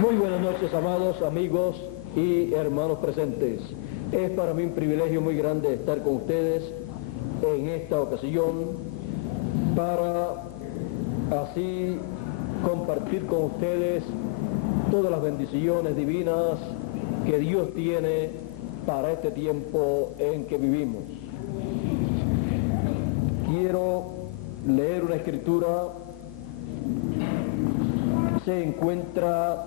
Muy buenas noches, amados amigos y hermanos presentes. Es para mí un privilegio muy grande estar con ustedes en esta ocasión para así compartir con ustedes todas las bendiciones divinas que Dios tiene para este tiempo en que vivimos. Quiero leer una escritura. Se encuentra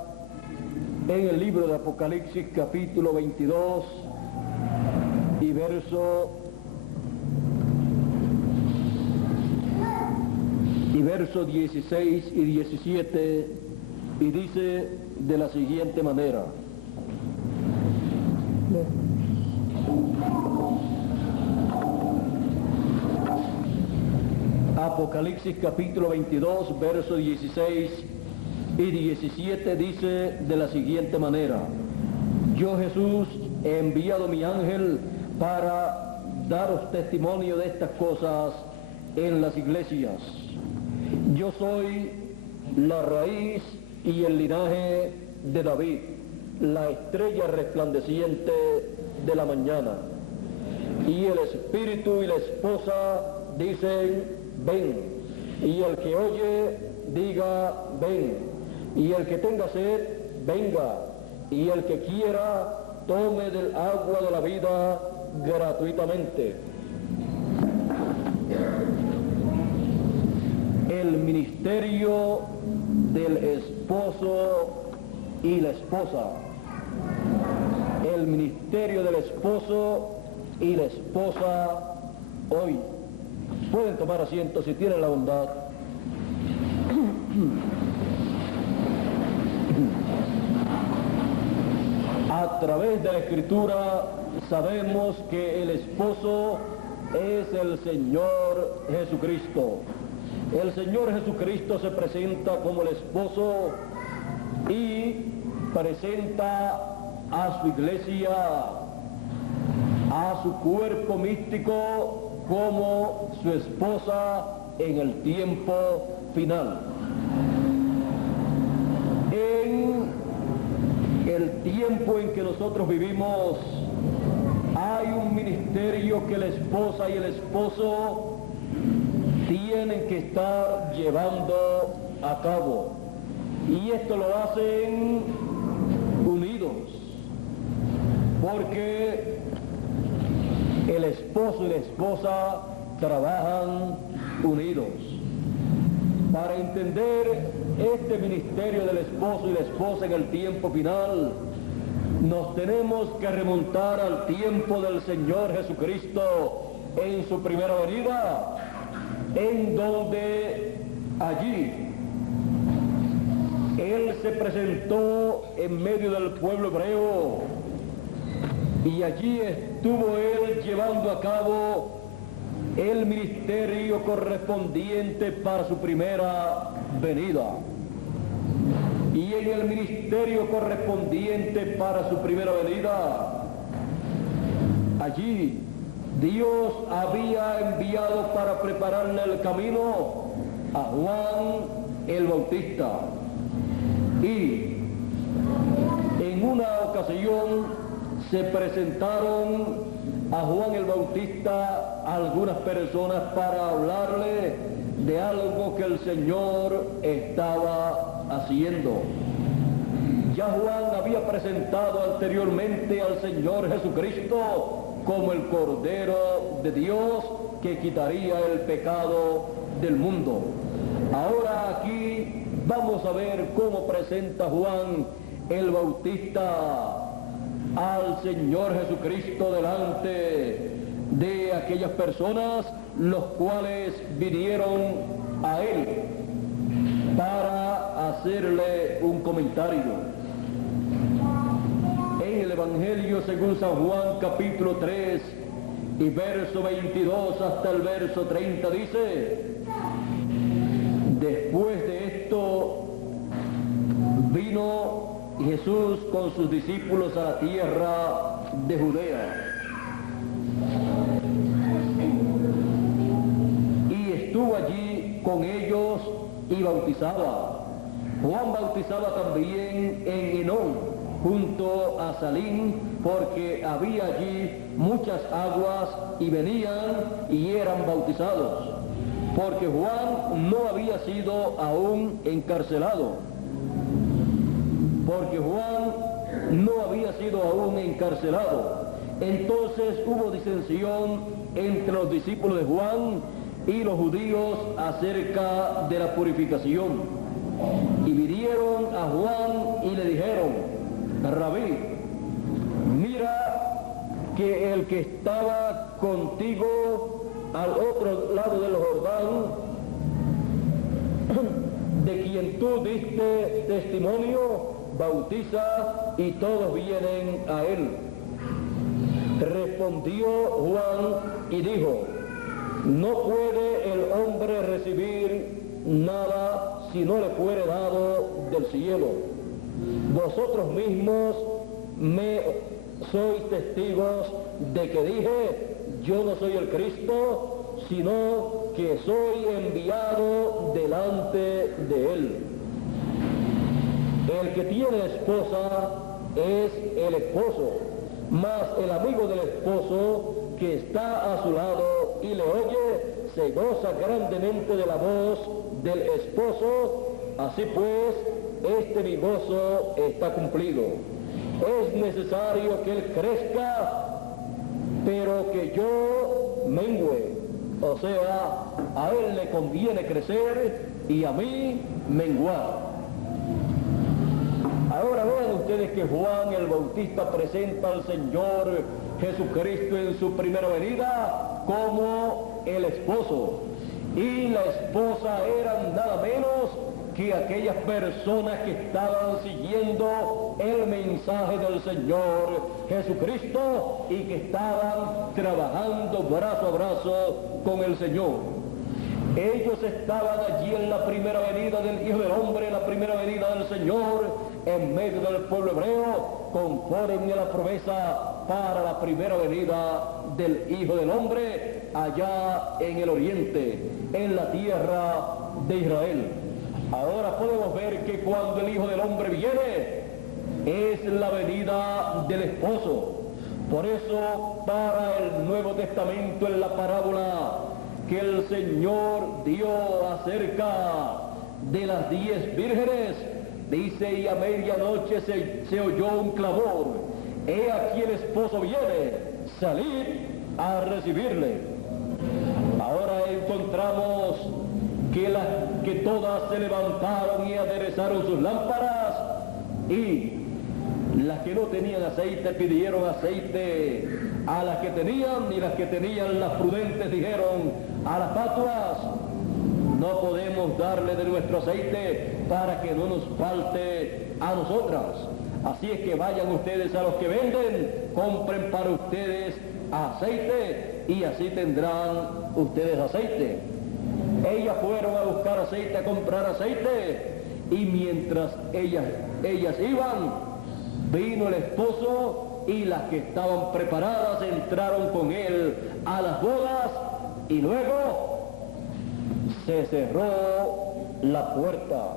en el libro de Apocalipsis, capítulo 22 y verso 16 y 17, y dice de la siguiente manera: Apocalipsis capítulo 22, verso 16 y 17 dice de la siguiente manera: Yo, Jesús, he enviado mi ángel para daros testimonio de estas cosas en las iglesias. Yo soy la raíz y el linaje de David, la estrella resplandeciente de la mañana. Y el espíritu y la esposa dicen: ven. Y el que oye, diga: ven. Y el que tenga sed, venga. Y el que quiera, tome del agua de la vida gratuitamente. El ministerio del esposo y la esposa. El ministerio del esposo y la esposa hoy. Pueden tomar asiento si tienen la bondad. A través de la Escritura sabemos que el esposo es el Señor Jesucristo. El Señor Jesucristo se presenta como el esposo y presenta a su iglesia, a su cuerpo místico, como su esposa en el tiempo final. En el tiempo en que nosotros vivimos, hay un ministerio que la esposa y el esposo tienen que estar llevando a cabo, y esto lo hacen unidos, porque el esposo y la esposa trabajan unidos. Para entender este ministerio del esposo y la esposa en el tiempo final, nos tenemos que remontar al tiempo del Señor Jesucristo en su primera venida, en donde allí Él se presentó en medio del pueblo hebreo, y allí estuvo Él llevando a cabo el ministerio correspondiente para su primera venida. Y en el ministerio correspondiente para su primera venida, allí Dios había enviado para prepararle el camino a Juan el Bautista. Y en una ocasión se presentaron a Juan el Bautista algunas personas para hablarle de algo que el Señor estaba haciendo. Ya Juan había presentado anteriormente al Señor Jesucristo como el Cordero de Dios que quitaría el pecado del mundo. Ahora aquí vamos a ver cómo presenta Juan el Bautista al Señor Jesucristo delante de aquellas personas, los cuales vinieron a Él para hacerle un comentario. En el Evangelio según San Juan, capítulo 3 y verso 22 hasta el verso 30 dice: Después de esto vino Jesús con sus discípulos a la tierra de Judea, y estuvo allí con ellos y bautizaba. Juan bautizaba también en Enón, junto a Salim, porque había allí muchas aguas y venían y eran bautizados, porque Juan no había sido aún encarcelado. Entonces hubo disensión entre los discípulos de Juan y los judíos acerca de la purificación. Y vinieron a Juan y le dijeron: Rabí, mira que el que estaba contigo al otro lado del Jordán, de quien tú diste testimonio, bautiza y todos vienen a él. Respondió Juan y dijo: no puede el hombre recibir nada si no le fuere dado del cielo. Vosotros mismos me sois testigos de que dije: yo no soy el Cristo, sino que soy enviado delante de él. El que tiene esposa es el esposo, mas el amigo del esposo que está a su lado y le oye, se goza grandemente de la voz del esposo. Así pues, mi gozo está cumplido. Es necesario que él crezca, pero que yo mengüe. O sea, a él le conviene crecer y a mí menguar. Ahora vean ustedes que Juan el Bautista presenta al Señor Jesucristo en su primera venida como el esposo. Y la esposa eran nada menos que aquellas personas que estaban siguiendo el mensaje del Señor Jesucristo y que estaban trabajando brazo a brazo con el Señor. Ellos estaban allí en la primera venida del Hijo del Hombre, en la primera venida del Señor, en medio del pueblo hebreo, conforme a la promesa para la primera venida del Hijo del Hombre, allá en el oriente, en la tierra de Israel. Ahora podemos ver que cuando el Hijo del Hombre viene, es la venida del esposo. Por eso, para el Nuevo Testamento, en la parábola que el Señor dio acerca de las 10 vírgenes, dice: y a medianoche se oyó un clamor, he aquí el esposo viene, salid a recibirle. Ahora encontramos que todas se levantaron y aderezaron sus lámparas, y las que no tenían aceite pidieron aceite a las que tenían, y las que tenían, las prudentes, dijeron a las fatuas: no podemos darle de nuestro aceite para que no nos falte a nosotras. Así es que vayan ustedes a los que venden, compren para ustedes aceite y así tendrán ustedes aceite. Ellas fueron a buscar aceite, a comprar aceite, y mientras ellas iban, vino el esposo y las que estaban preparadas entraron con él a las bodas, y luego se cerró la puerta.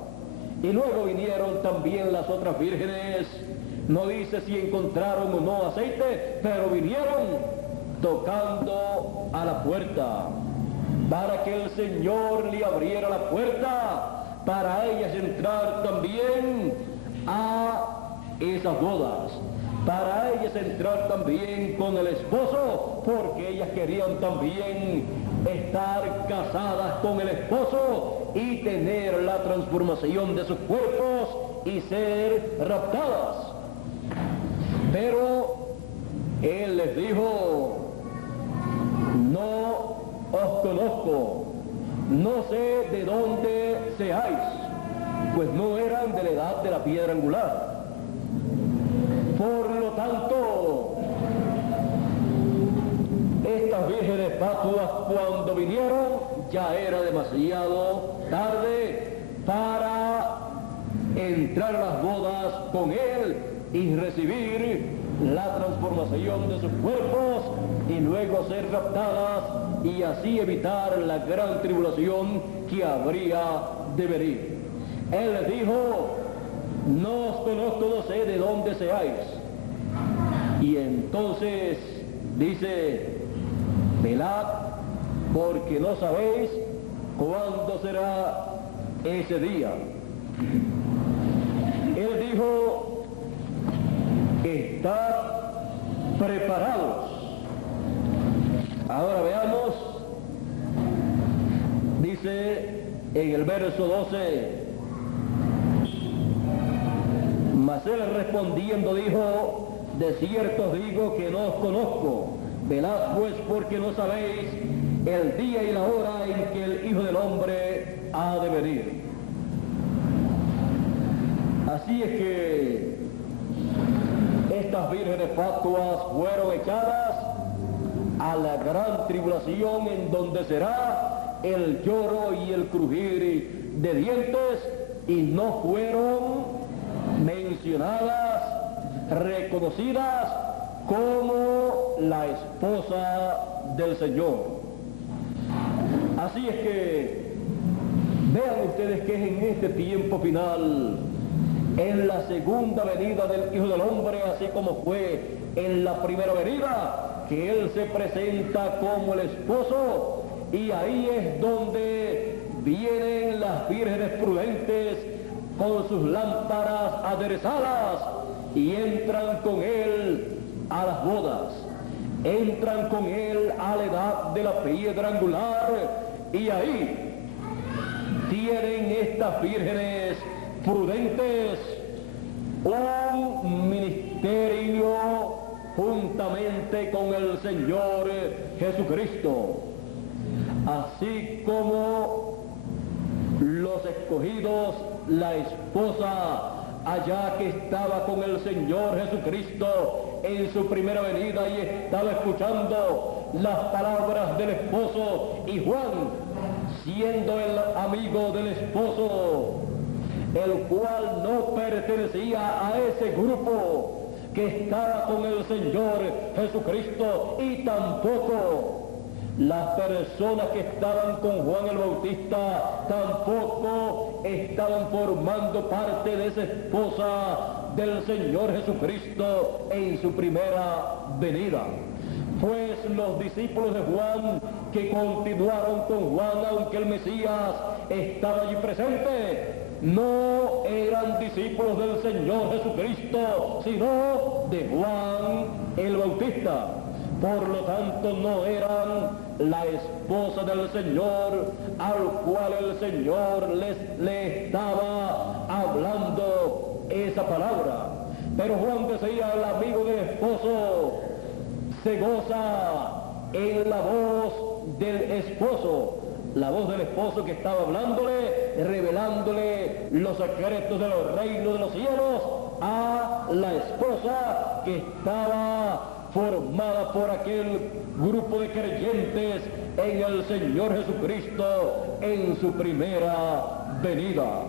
Y luego vinieron también las otras vírgenes. No dice si encontraron o no aceite, pero vinieron tocando a la puerta para que el Señor le abriera la puerta para ellas entrar también a esas bodas, para ellas entrar también con el esposo, porque ellas querían también estar casadas con el esposo y tener la transformación de sus cuerpos y ser raptadas. Pero él les dijo: no os conozco, no sé de dónde seáis, pues no eran de la edad de la piedra angular. Por lo tanto, estas vírgenes fatuas, cuando vinieron, ya era demasiado tarde para entrar a las bodas con él y recibir la transformación de sus cuerpos y luego ser raptadas y así evitar la gran tribulación que habría de venir. Él les dijo, no os conozco, no sé de dónde seáis. Y entonces dice, velad, porque no sabéis cuándo será ese día. Él dijo, estad preparados. Ahora veamos, dice en el verso 12, mas él respondiendo dijo, de cierto os digo que no os conozco. Velad pues, porque no sabéis el día y la hora en que el Hijo del Hombre ha de venir. Así es que estas vírgenes fatuas fueron echadas a la gran tribulación, en donde será el lloro y el crujir de dientes, y no fueron mencionadas, reconocidas como la esposa del Señor. Así es que vean ustedes que es en este tiempo final, en la segunda venida del Hijo del Hombre, así como fue en la primera venida, que Él se presenta como el esposo, y ahí es donde vienen las vírgenes prudentes con sus lámparas aderezadas y entran con Él a las bodas, entran con Él a la edad de la piedra angular, y ahí tienen estas vírgenes prudentes un ministerio juntamente con el Señor Jesucristo, así como los escogidos, la esposa allá que estaba con el Señor Jesucristo en su primera venida y estaba escuchando las palabras del esposo, y Juan, siendo el amigo del esposo, el cual no pertenecía a ese grupo que estaba con el Señor Jesucristo, y tampoco las personas que estaban con Juan el Bautista tampoco estaban formando parte de esa esposa del Señor Jesucristo en su primera venida. Pues los discípulos de Juan que continuaron con Juan, aunque el Mesías estaba allí presente, no eran discípulos del Señor Jesucristo, sino de Juan el Bautista. Por lo tanto, no eran la esposa del Señor, al cual el Señor le estaba hablando esa palabra. Pero Juan decía, el amigo del esposo se goza en la voz del esposo, la voz del esposo que estaba hablándole, revelándole los secretos de los reinos de los cielos a la esposa que estaba formada por aquel grupo de creyentes en el Señor Jesucristo en su primera venida.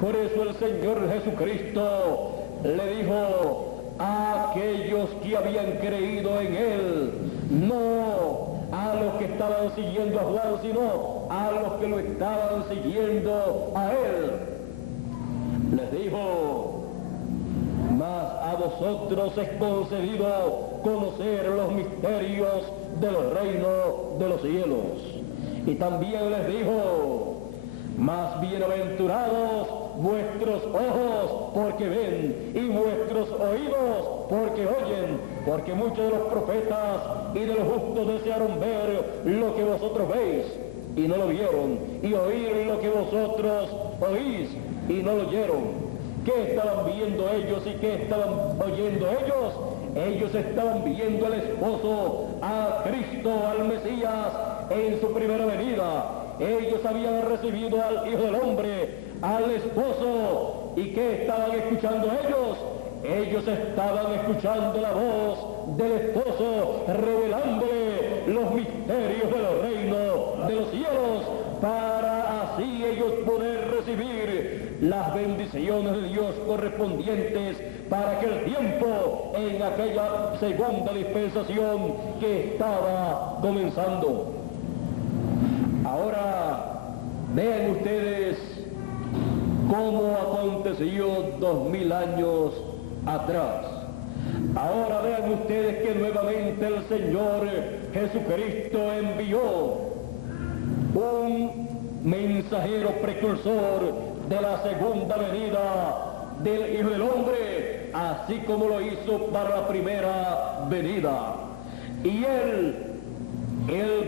Por eso el Señor Jesucristo le dijo a aquellos que habían creído en Él, no a los que estaban siguiendo a Juan, sino a los que lo estaban siguiendo a Él, les dijo, mas a vosotros es concedido conocer los misterios de los reinos de los cielos. Y también les dijo, más bienaventurados vuestros ojos porque ven, y vuestros oídos porque oyen, porque muchos de los profetas y de los justos desearon ver lo que vosotros veis y no lo vieron, y oír lo que vosotros oís y no lo oyeron. ¿Qué estaban viendo ellos y qué estaban oyendo ellos? Ellos estaban viendo al esposo, a Cristo, al Mesías, en su primera venida. Ellos habían recibido al Hijo del Hombre, al esposo. ¿Y qué estaban escuchando ellos? Ellos estaban escuchando la voz del esposo, revelándole los misterios de los reinos de los cielos, para así ellos poder recibir las bendiciones de Dios correspondientes para aquel tiempo, en aquella segunda dispensación que estaba comenzando. Ahora vean ustedes como aconteció 2000 años atrás. Ahora vean ustedes que nuevamente el Señor Jesucristo envió un mensajero precursor de la segunda venida del Hijo del Hombre, así como lo hizo para la primera venida. Y él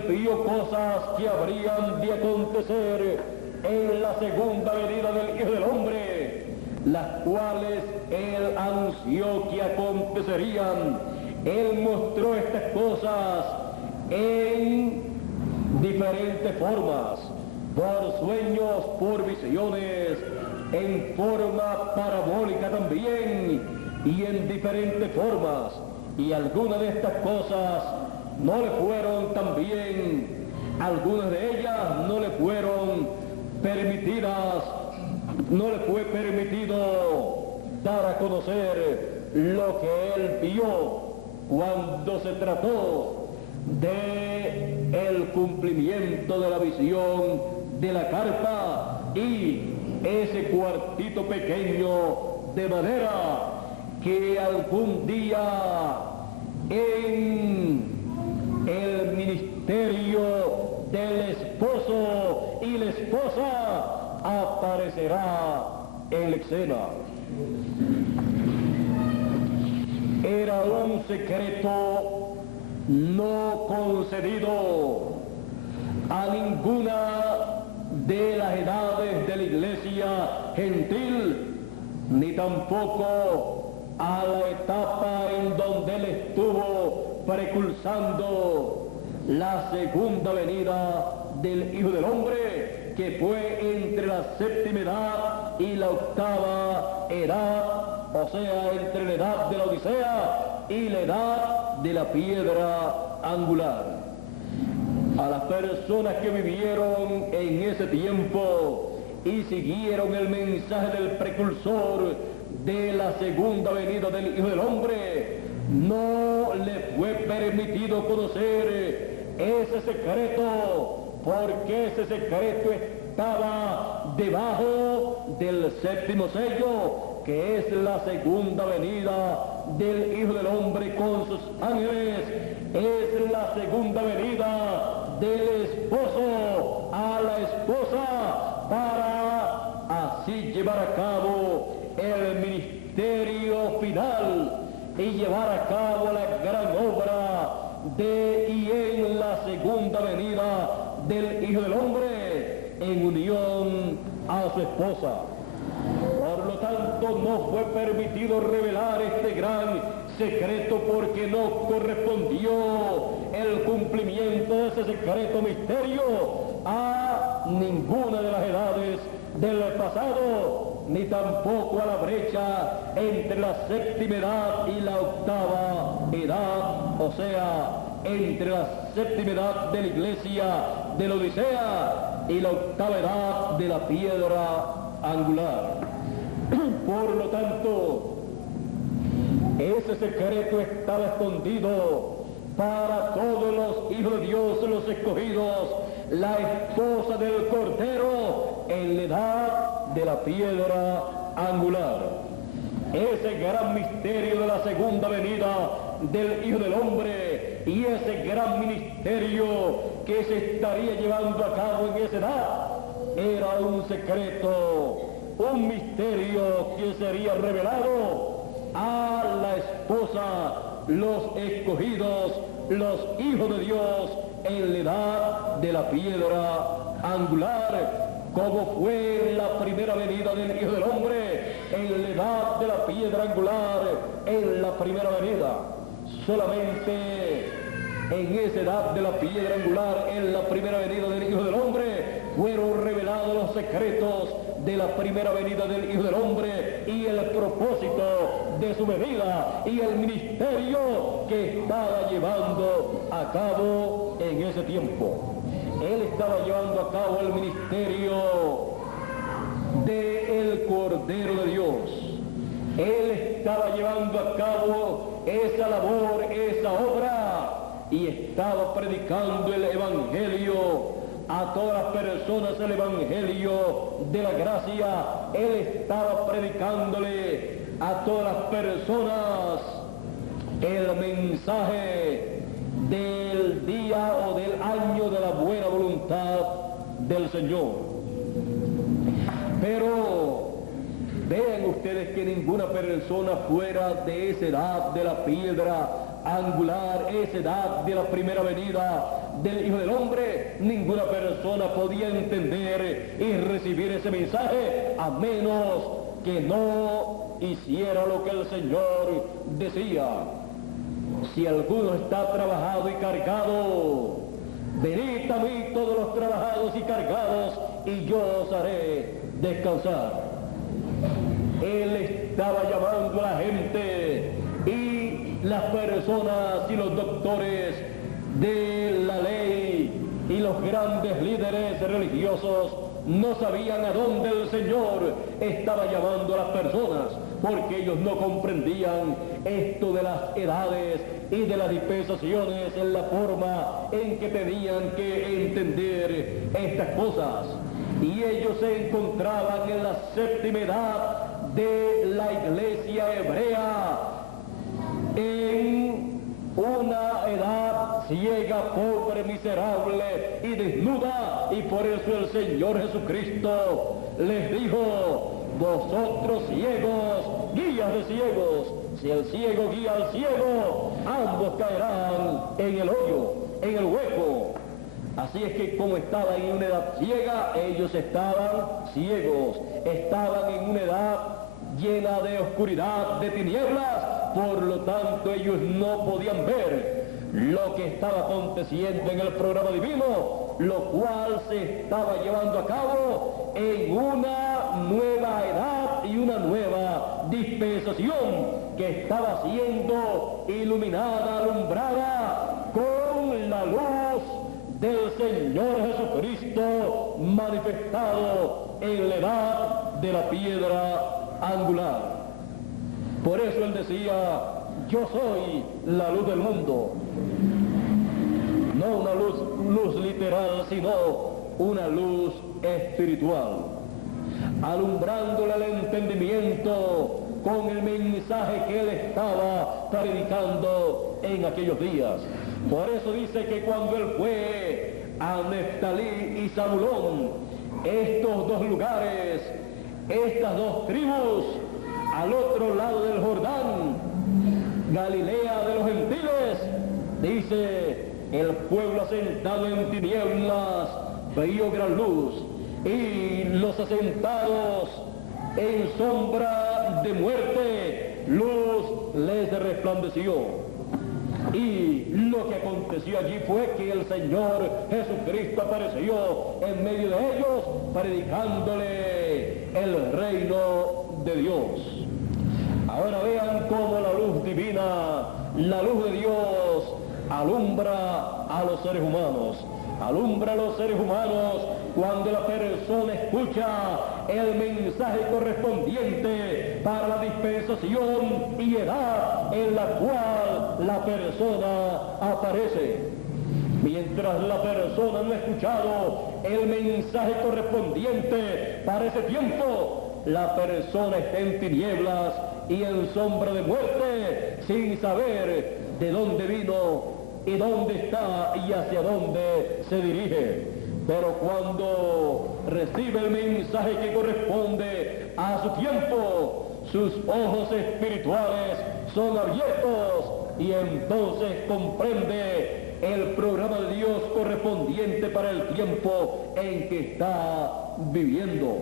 vio cosas que habrían de acontecer en la segunda venida del Hijo del Hombre, las cuales él anunció que acontecerían. Él mostró estas cosas en diferentes formas, por sueños, por visiones, en forma parabólica también, y en diferentes formas. Y algunas de estas cosas no le fueron también, algunas de ellas no le fueron permitidas, no le fue permitido dar a conocer lo que él vio cuando se trató de el cumplimiento de la visión de la carpa y ese cuartito pequeño de madera que algún día en el ministerio del esposo y la esposa aparecerá en la escena. Era un secreto no concedido a ninguna de las edades de la iglesia gentil, ni tampoco a la etapa en donde él estuvo precursando la segunda venida del Hijo del Hombre, que fue entre la séptima edad y la octava edad, o sea, entre la edad de la Odisea y la edad de la piedra angular. A las personas que vivieron en ese tiempo y siguieron el mensaje del precursor de la segunda venida del Hijo del Hombre, no le fue permitido conocer ese secreto, porque ese secreto estaba debajo del séptimo sello, que es la segunda venida del Hijo del Hombre con sus ángeles. Es la segunda venida del esposo a la esposa para así llevar a cabo el ministerio final y llevar a cabo la gran obra de y en la segunda venida del Hijo del Hombre en unión a su esposa. Por lo tanto, no fue permitido revelar este gran secreto porque no correspondió el cumplimiento de ese secreto misterio a ninguna de las edades del pasado, ni tampoco a la brecha entre la séptima edad y la octava edad, o sea, entre la séptima edad de la iglesia de la Odisea y la octava edad de la piedra angular. Por lo tanto, ese secreto estaba escondido para todos los hijos de Dios, los escogidos, la esposa del Cordero en la edad de la piedra angular. Ese gran misterio de la segunda venida del Hijo del Hombre y ese gran ministerio que se estaría llevando a cabo en esa edad era un secreto, un misterio que sería revelado a la esposa, los escogidos, los hijos de Dios en la edad de la piedra angular, como fue la primera venida del Hijo del Hombre en la edad de la piedra angular, en la primera venida. Solamente en esa edad de la piedra angular, en la primera venida del Hijo del Hombre, fueron revelados los secretos de la primera venida del Hijo del Hombre y el propósito de su venida y el ministerio que estaba llevando a cabo en ese tiempo. Él estaba llevando a cabo el ministerio del Cordero de Dios. Él estaba llevando a cabo esa labor, esa obra, y estaba predicando el Evangelio a todas las personas el Evangelio de la gracia. Él estaba predicándole a todas las personas el mensaje del día o del año de la buena voluntad del Señor. Pero vean ustedes que ninguna persona fuera de esa edad de la piedra angular, esa edad de la primera venida del Hijo del Hombre, ninguna persona podía entender y recibir ese mensaje a menos que no hiciera lo que el Señor decía. Si alguno está trabajado y cargado, venid a mí todos los trabajados y cargados, y yo os haré descansar. Él estaba llamando a la gente, y las personas y los doctores de la ley y los grandes líderes religiosos no sabían a dónde el Señor estaba llamando a las personas, porque ellos no comprendían esto de las edades y de las dispensaciones en la forma en que tenían que entender estas cosas. Y ellos se encontraban en la séptima edad de la iglesia hebrea, en una edad ciega, pobre, miserable y desnuda, y por eso el Señor Jesucristo les dijo: vosotros ciegos, guías de ciegos, si el ciego guía al ciego, ambos caerán en el hoyo, en el hueco. Así es que como estaban en una edad ciega, ellos estaban ciegos, estaban en una edad llena de oscuridad, de tinieblas, por lo tanto ellos no podían ver lo que estaba aconteciendo en el programa divino, lo cual se estaba llevando a cabo en una nueva edad y una nueva dispensación que estaba siendo iluminada, alumbrada con la luz del Señor Jesucristo manifestado en la edad de la piedra angular. Por eso él decía: yo soy la luz del mundo. No una luz literal, sino una luz espiritual, alumbrándole el entendimiento con el mensaje que él estaba predicando en aquellos días. Por eso dice que cuando él fue a Neftalí y Zabulón, estos dos lugares, estas dos tribus, al otro lado del Jordán, Galilea de los gentiles, dice: el pueblo asentado en tinieblas vio gran luz, y los asentados en sombra de muerte, luz les resplandeció. Y lo que aconteció allí fue que el Señor Jesucristo apareció en medio de ellos, predicándole el reino de Dios. Ahora vean cómo la luz divina, la luz de Dios, alumbra a los seres humanos. Alumbra a los seres humanos cuando la persona escucha el mensaje correspondiente para la dispensación y edad en la cual la persona aparece. Mientras la persona no ha escuchado el mensaje correspondiente para ese tiempo, la persona está en tinieblas y en sombra de muerte, sin saber de dónde vino y dónde está y hacia dónde se dirige. Pero cuando recibe el mensaje que corresponde a su tiempo, sus ojos espirituales son abiertos y entonces comprende el programa de Dios correspondiente para el tiempo en que está viviendo.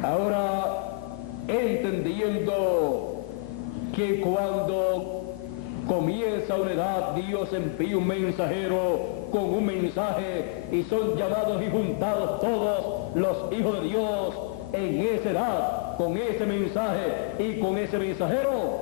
Ahora, entendiendo que cuando comienza una edad, Dios envía un mensajero con un mensaje y son llamados y juntados todos los hijos de Dios en esa edad, con ese mensaje y con ese mensajero.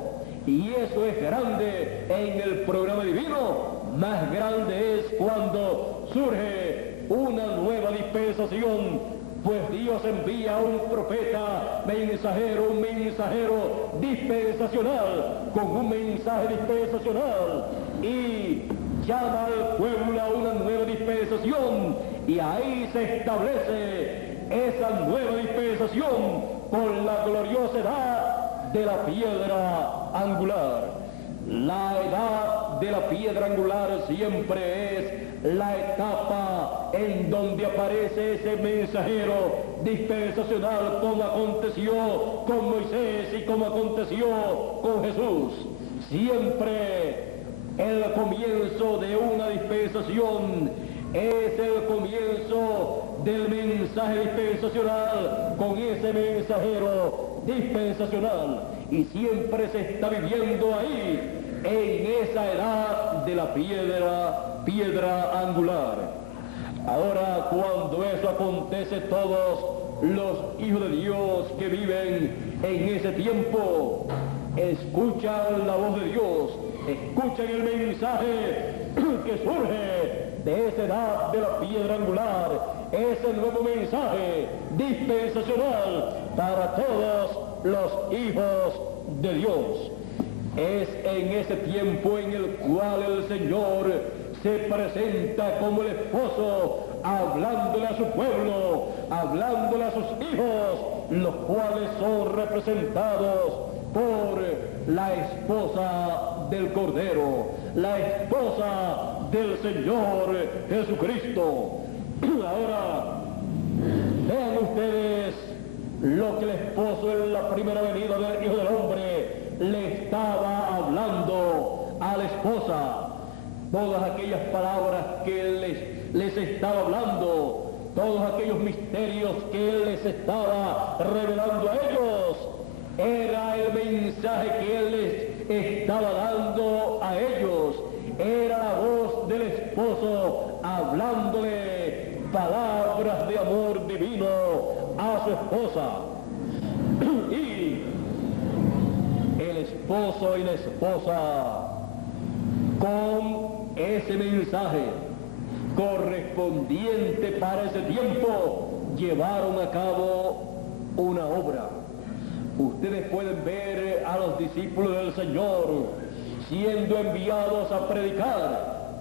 Y eso es grande en el programa divino. Más grande es cuando surge una nueva dispensación Pues Dios envía un profeta, un mensajero dispensacional, con un mensaje dispensacional, y llama al pueblo a una nueva dispensación, y ahí se establece esa nueva dispensación por la gloriosa edad de la piedra angular. La edad de la piedra angular siempre es la etapa en donde aparece ese mensajero dispensacional, como aconteció con Moisés y como aconteció con Jesús. Siempre el comienzo de una dispensación es el comienzo del mensaje dispensacional con ese mensajero dispensacional, y siempre se está viviendo ahí en esa edad de la piedra angular. Ahora, cuando eso acontece, todos los hijos de Dios que viven en ese tiempo escuchan la voz de Dios, escuchan el mensaje que surge de esa edad de la piedra angular, ese nuevo mensaje dispensacional para todos los hijos de Dios. Es en ese tiempo en el cual el Señor se presenta como el esposo, hablándole a su pueblo, hablándole a sus hijos, los cuales son representados por la esposa del Cordero, la esposa del Señor Jesucristo. Ahora, vean ustedes lo que el esposo en la primera venida del Hijo del Hombre le estaba hablando a la esposa. Todas aquellas palabras que él les estaba hablando, todos aquellos misterios que él les estaba revelando a ellos, era el mensaje que él les estaba dando a ellos. Era la voz del esposo hablándole palabras de amor divino a su esposa. Y el esposo y la esposa, con ese mensaje correspondiente para ese tiempo, llevaron a cabo una obra. Ustedes pueden ver a los discípulos del Señor siendo enviados a predicar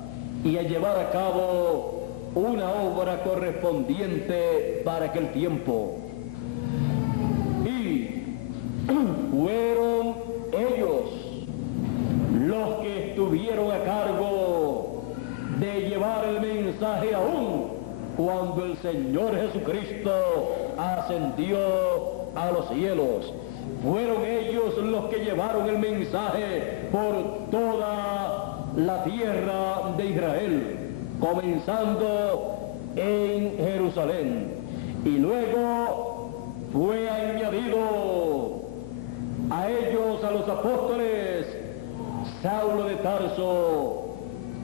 y a llevar a cabo una obra correspondiente para aquel tiempo. Y fueron ellos los que estuvieron a cargo de llevar el mensaje aún cuando el Señor Jesucristo ascendió a los cielos. Fueron ellos los que llevaron el mensaje por toda la tierra de Israel, comenzando en Jerusalén, y luego fue añadido a ellos, a los apóstoles, Saulo de Tarso,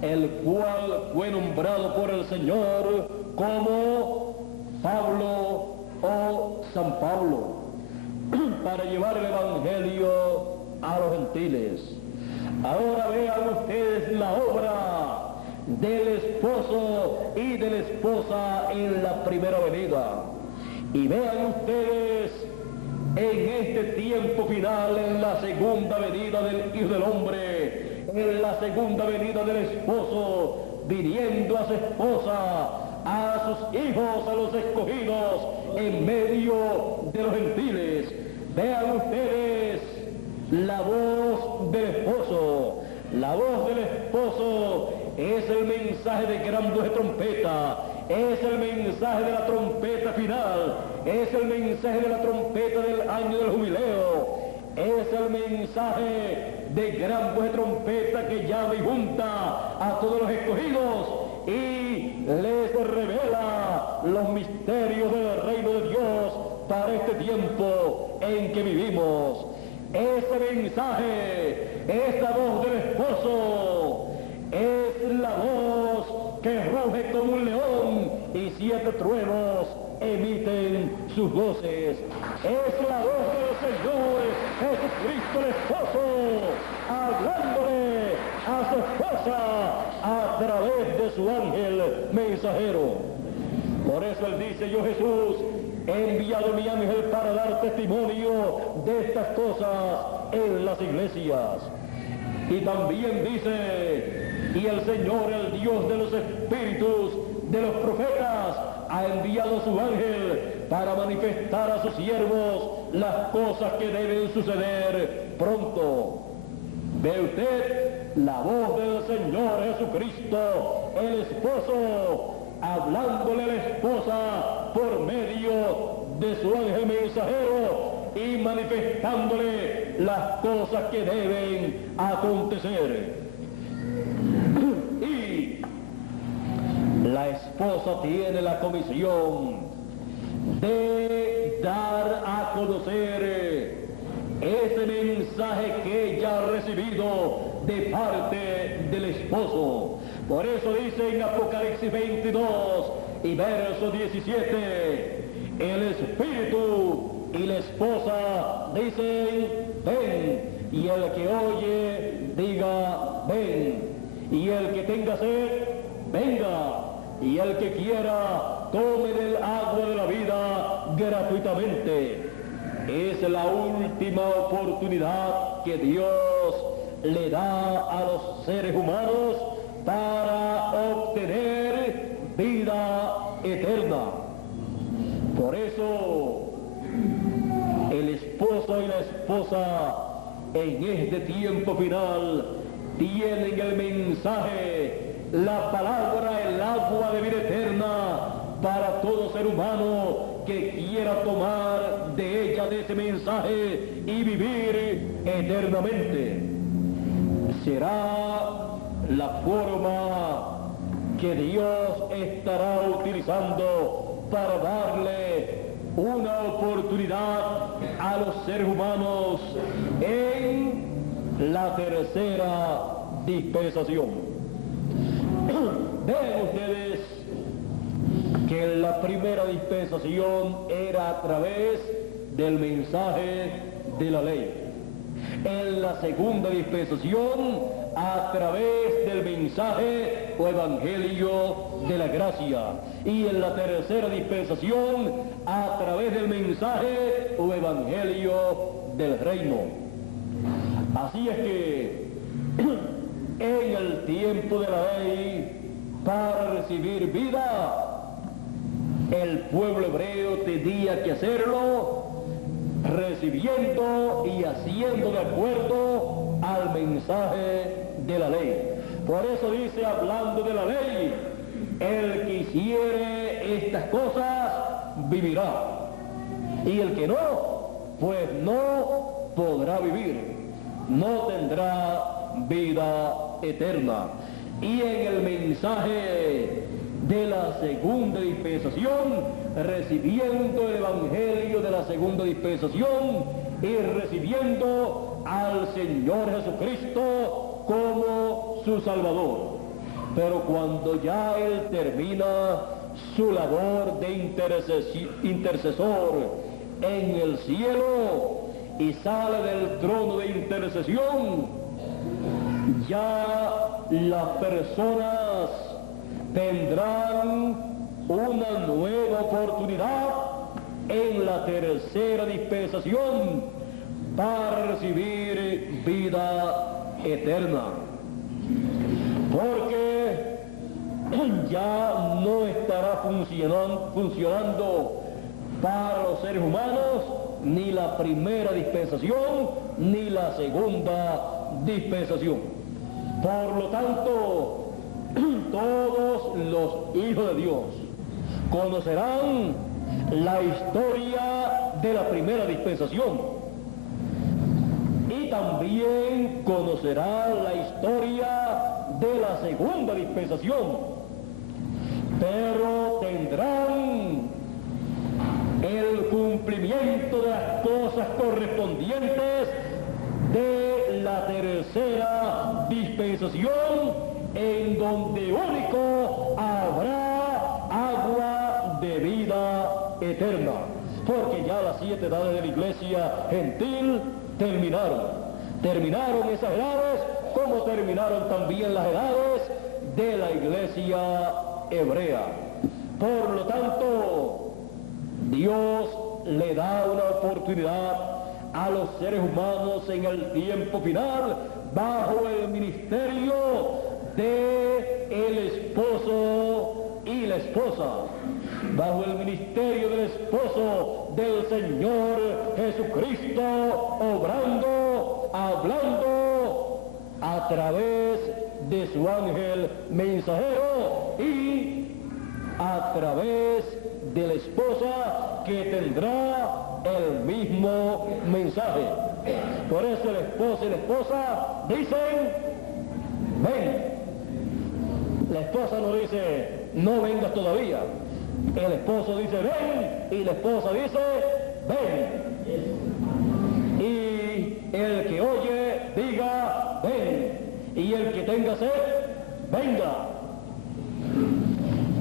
el cual fue nombrado por el Señor como Pablo o San Pablo, para llevar el Evangelio a los gentiles. Ahora vean ustedes la obra del esposo y de la esposa en la primera venida. Y vean ustedes en este tiempo final, en la segunda venida del Hijo del Hombre, en la segunda venida del esposo, viniendo a su esposa, a sus hijos, a los escogidos, en medio de los gentiles. Vean ustedes la voz del esposo. La voz del esposo es el mensaje de gran voz de trompeta, es el mensaje de la trompeta final, es el mensaje de la trompeta del año del jubileo, es el mensaje de gran voz de trompeta que llama y junta a todos los escogidos y les revela los misterios del reino de Dios para este tiempo en que vivimos. Ese mensaje, esa voz del esposo, es la voz que ruge como un león y 7 truenos emiten sus voces. Es la voz del Señor Jesucristo el esposo, hablándole a su esposa a través de su ángel mensajero. Por eso él dice, yo Jesús he enviado mi ángel para dar testimonio de estas cosas en las iglesias. Y también dice, y el Señor, el Dios de los espíritus de los profetas, ha enviado su ángel para manifestar a sus siervos las cosas que deben suceder pronto. ¿Ve usted la voz del Señor Jesucristo, el esposo, hablándole a la esposa por medio de su ángel mensajero y manifestándole las cosas que deben acontecer? Y la esposa tiene la comisión de dar a conocer ese mensaje que ella ha recibido de parte del esposo. Por eso dice en Apocalipsis 22 y verso 17, el Espíritu y la esposa dicen, ven, y el que oye diga, ven, y el que tenga sed, venga, y el que quiera, tome del agua de la vida gratuitamente. Es la última oportunidad que Dios le da a los seres humanos para obtener vida eterna. Por eso, el esposo y la esposa en este tiempo final tienen el mensaje, la palabra, el agua de vida eterna para todo ser humano que quiera tomar de ella, de ese mensaje, y vivir eternamente. Será la forma que Dios estará utilizando para darle una oportunidad a los seres humanos en la tercera dispensación. Ven ustedes que la primera dispensación era a través del mensaje de la ley. En la segunda dispensación, a través del mensaje o evangelio de la gracia. Y en la tercera dispensación, a través del mensaje o evangelio del reino. Así es que en el tiempo de la ley, para recibir vida, el pueblo hebreo tenía que hacerlo recibiendo y haciendo de acuerdo al mensaje de la ley. Por eso dice, hablando de la ley, el que hiciere estas cosas vivirá, y el que no, pues no podrá vivir, no tendrá vida eterna. Y en el mensaje de la segunda dispensación, recibiendo el evangelio de la segunda dispensación y recibiendo al Señor Jesucristo como su Salvador. Pero cuando ya Él termina su labor de intercesor en el cielo y sale del trono de intercesión, ya las personas tendrán una nueva oportunidad en la tercera dispensación para recibir vida eterna. Porque ya no estará funcionando para los seres humanos ni la primera dispensación ni la segunda dispensación. Por lo tanto, todos los hijos de Dios conocerán la historia de la primera dispensación y también conocerán la historia de la segunda dispensación, pero tendrán el cumplimiento de las cosas correspondientes de la tercera dispensación, en donde único habrá agua de vida eterna, porque ya las 7 edades de la iglesia gentil terminaron esas edades, como terminaron también las edades de la iglesia hebrea. Por lo tanto, Dios le da una oportunidad a los seres humanos en el tiempo final bajo el ministerio de el esposo y la esposa, bajo el ministerio del esposo del Señor Jesucristo, obrando, hablando a través de su ángel mensajero y a través de la esposa que tendrá el mismo mensaje. Por eso el esposo y la esposa dicen, ven. La esposa no dice, no vengas todavía. El esposo dice, ven, y la esposa dice, ven. Y el que oye, diga, ven. Y el que tenga sed, venga.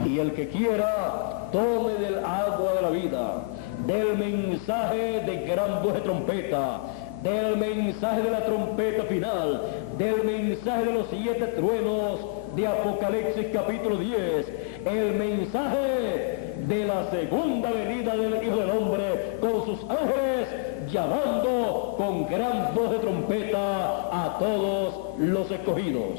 Y el que quiera, tome del agua de la vida, del mensaje de gran voz de trompeta, del mensaje de la trompeta final, del mensaje de los 7 truenos de Apocalipsis capítulo 10, el mensaje de la segunda venida del Hijo del Hombre con sus ángeles, llamando con gran voz de trompeta a todos los escogidos.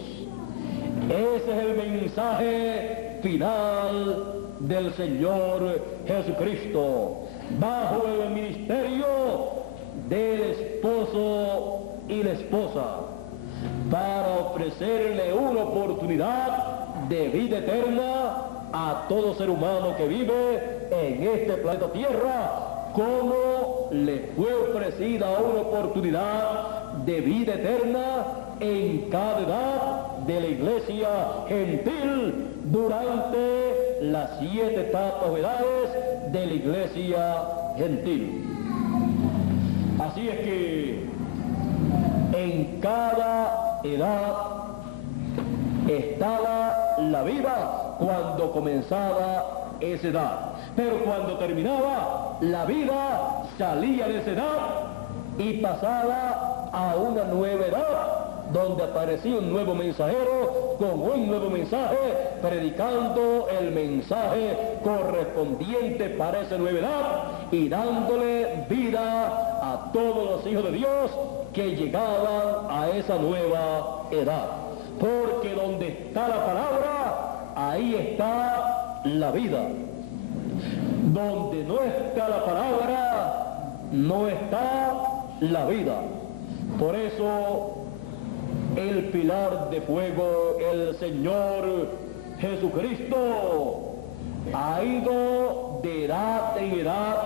Ese es el mensaje final del Señor Jesucristo, bajo el ministerio del esposo y la esposa, para ofrecerle una oportunidad de vida eterna a todo ser humano que vive en este planeta Tierra, como le fue ofrecida una oportunidad de vida eterna en cada edad de la iglesia gentil durante las 7 etapas o edades de la iglesia gentil. Así es que en cada edad estaba la vida cuando comenzaba esa edad, pero cuando terminaba la vida salía de esa edad y pasaba a una nueva edad, donde aparecía un nuevo mensajero con un nuevo mensaje, predicando el mensaje correspondiente para esa nueva edad y dándole vida a todos los hijos de Dios que llegaban a esa nueva edad. Porque donde está la palabra, ahí está la vida. Donde no está la palabra, no está la vida. Por eso el pilar de fuego, el Señor Jesucristo, ha ido de edad en edad,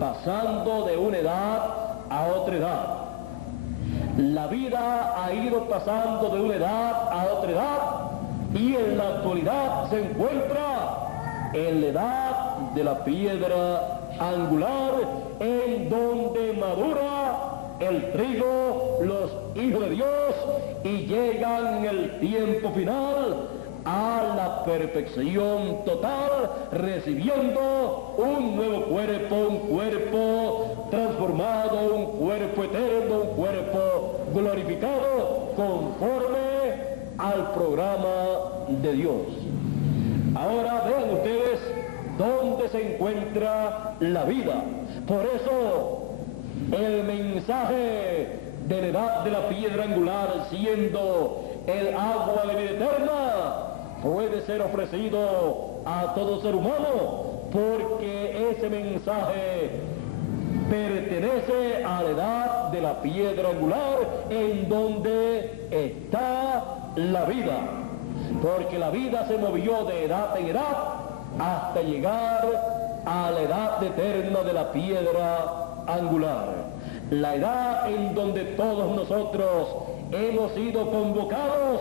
pasando de una edad a otra edad. La vida ha ido pasando de una edad a otra edad y en la actualidad se encuentra en la edad de la piedra angular, en donde madura el trigo, los hijos de Dios, y llegan en el tiempo final a la perfección total, recibiendo un nuevo cuerpo, un cuerpo transformado, un cuerpo eterno, un cuerpo glorificado, conforme al programa de Dios. Ahora vean ustedes dónde se encuentra la vida. Por eso el mensaje de la edad de la piedra angular, siendo el agua de vida eterna, puede ser ofrecido a todo ser humano, porque ese mensaje pertenece a la edad de la piedra angular, en donde está la vida, porque la vida se movió de edad en edad hasta llegar a la edad eterna de la piedra angular, la edad en donde todos nosotros hemos sido convocados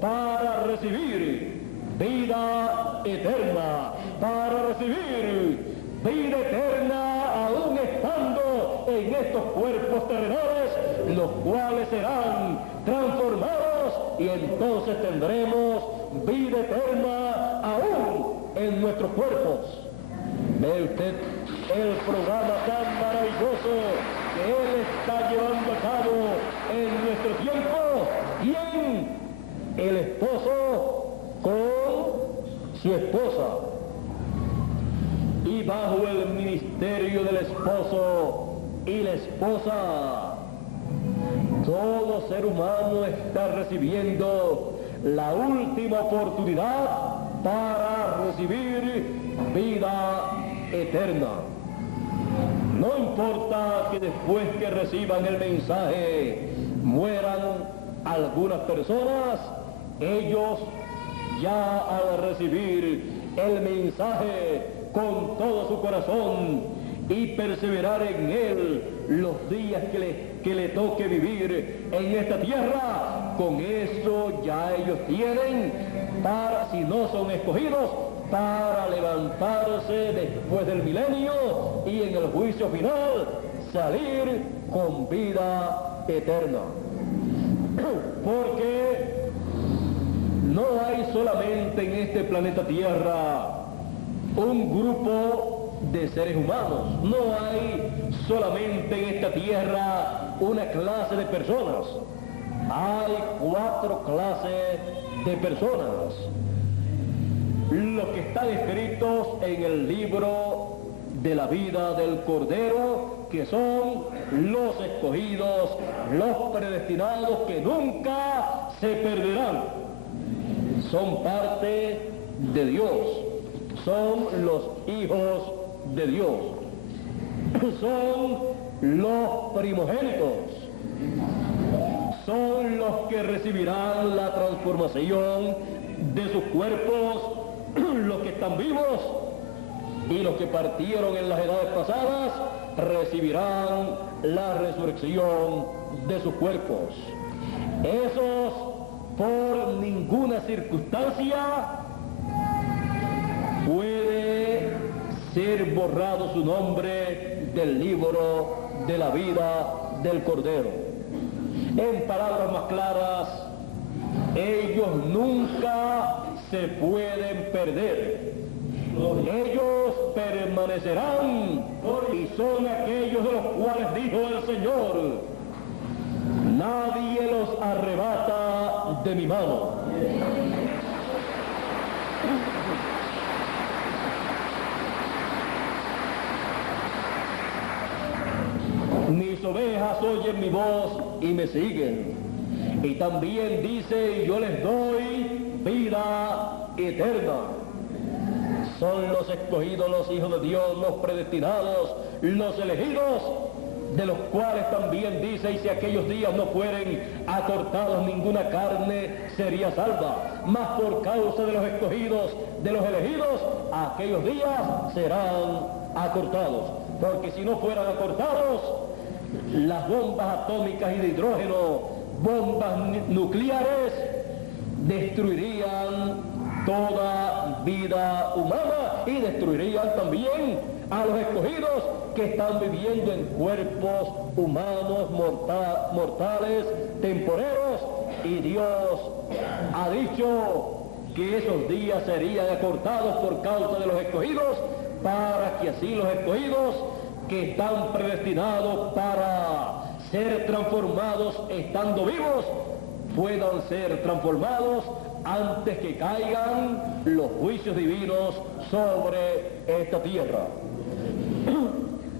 para recibir vida eterna, para recibir vida eterna aún estando en estos cuerpos terrenales, los cuales serán transformados y entonces tendremos vida eterna aún en nuestros cuerpos. Ve usted el programa tan maravilloso que Él está llevando a cabo en nuestro tiempo. ¿Quién? El esposo con su esposa. y bajo el ministerio del esposo y la esposa. Todo ser humano está recibiendo la última oportunidad para recibir vida eterna. No importa que después que reciban el mensaje mueran algunas personas, ellos ya al recibir el mensaje con todo su corazón y perseverar en él los días que le toque vivir en esta tierra, con eso ya ellos tienen para, si no son escogidos, para levantarse después del milenio y en el juicio final salir con vida eterna. Porque no hay solamente en este planeta Tierra un grupo de seres humanos, no hay solamente en esta tierra una clase de personas, hay 4 clases de personas. Los que están escritos en el libro de la vida del Cordero, que son los escogidos, los predestinados que nunca se perderán, son parte de Dios, son los hijos de Dios, son los primogénitos, son los que recibirán la transformación de sus cuerpos, los que están vivos y los que partieron en las edades pasadas recibirán la resurrección de sus cuerpos. Esos por ninguna circunstancia puede ser borrado su nombre del libro de la vida del Cordero. En palabras más claras, ellos nunca se pueden perder. Ellos permanecerán y son aquellos de los cuales dijo el Señor: nadie los arrebata de mi mano. Mis ovejas oyen mi voz y me siguen. Y también dice: yo les doy vida eterna. Son los escogidos, los hijos de Dios, los predestinados, los elegidos, de los cuales también dice: y si aquellos días no fueren acortados, ninguna carne sería salva. Mas por causa de los escogidos, de los elegidos, aquellos días serán acortados. Porque si no fueran acortados, las bombas atómicas y de hidrógeno, bombas nucleares, destruirían toda vida humana y destruirían también a los escogidos que están viviendo en cuerpos humanos mortales, temporeros, y Dios ha dicho que esos días serían acortados por causa de los escogidos, para que así los escogidos que están predestinados para ser transformados estando vivos puedan ser transformados antes que caigan los juicios divinos sobre esta tierra.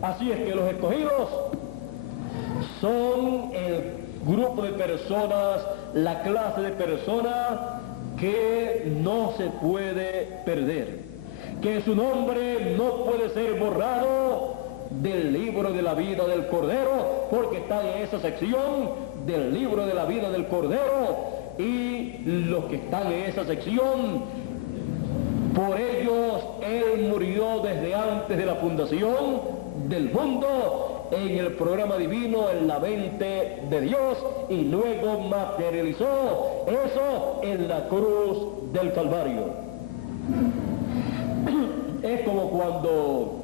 Así es que los escogidos son el grupo de personas, la clase de personas que no se puede perder, que su nombre no puede ser borrado del libro de la vida del Cordero, porque está en esa sección del libro de la vida del Cordero, y los que están en esa sección, por ellos Él murió desde antes de la fundación del mundo en el programa divino, en la mente de Dios, y luego materializó eso en la cruz del Calvario. Es como cuando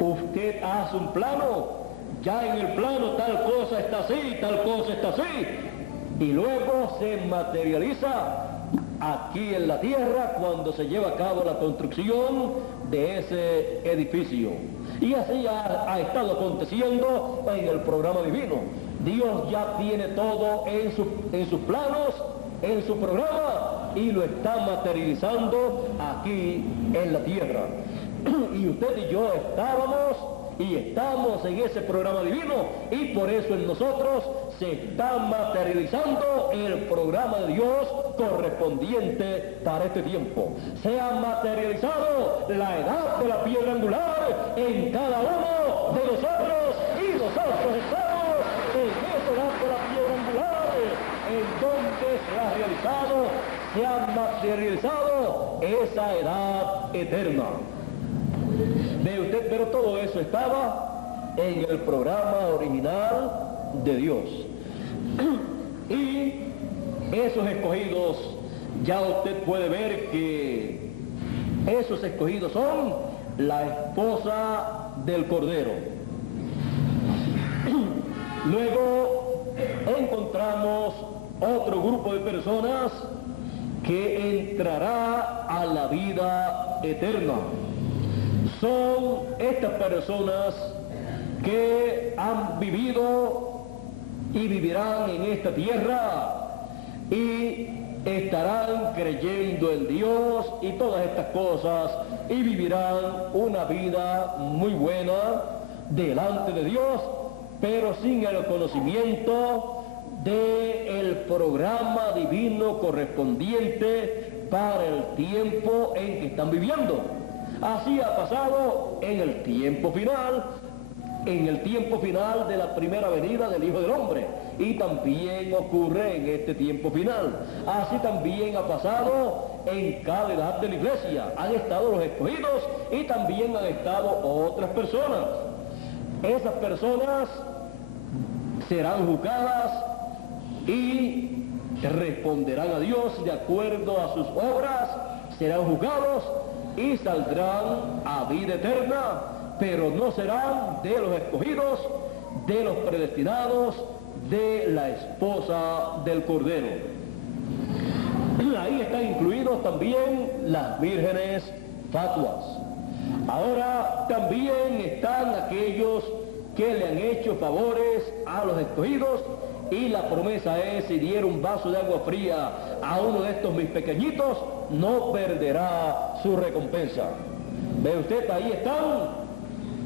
usted hace un plano, ya en el plano tal cosa está así, tal cosa está así, y luego se materializa aquí en la tierra cuando se lleva a cabo la construcción de ese edificio. Y así ha estado aconteciendo en el programa divino. Dios ya tiene todo en sus planos, en su programa, y lo está materializando aquí en la tierra. Y usted y yo estábamos y estamos en ese programa divino, y por eso en nosotros se está materializando el programa de Dios correspondiente para este tiempo. Se ha materializado la edad de la piedra angular en cada uno de nosotros, y nosotros estamos en esa edad de la piedra angular, en donde se ha materializado esa edad eterna. Ve usted, pero todo eso estaba en el programa original de Dios. Y esos escogidos, ya usted puede ver que esos escogidos son la esposa del Cordero. Luego encontramos otro grupo de personas que entrará a la vida eterna. Son estas personas que han vivido y vivirán en esta tierra y estarán creyendo en Dios y todas estas cosas, y vivirán una vida muy buena delante de Dios, pero sin el conocimiento del programa divino correspondiente para el tiempo en que están viviendo. Así ha pasado en el tiempo final de la primera venida del Hijo del Hombre, y también ocurre en este tiempo final. Así también ha pasado en cada edad de la iglesia. Han estado los escogidos y también han estado otras personas. Esas personas serán juzgadas y responderán a Dios de acuerdo a sus obras, serán juzgados y saldrán a vida eterna, pero no serán de los escogidos, de los predestinados, de la esposa del Cordero. Ahí están incluidos también las vírgenes fatuas. Ahora también están aquellos que le han hecho favores a los escogidos, y la promesa es: si diera un vaso de agua fría a uno de estos mis pequeñitos, no perderá su recompensa. ¿Ve usted? Ahí están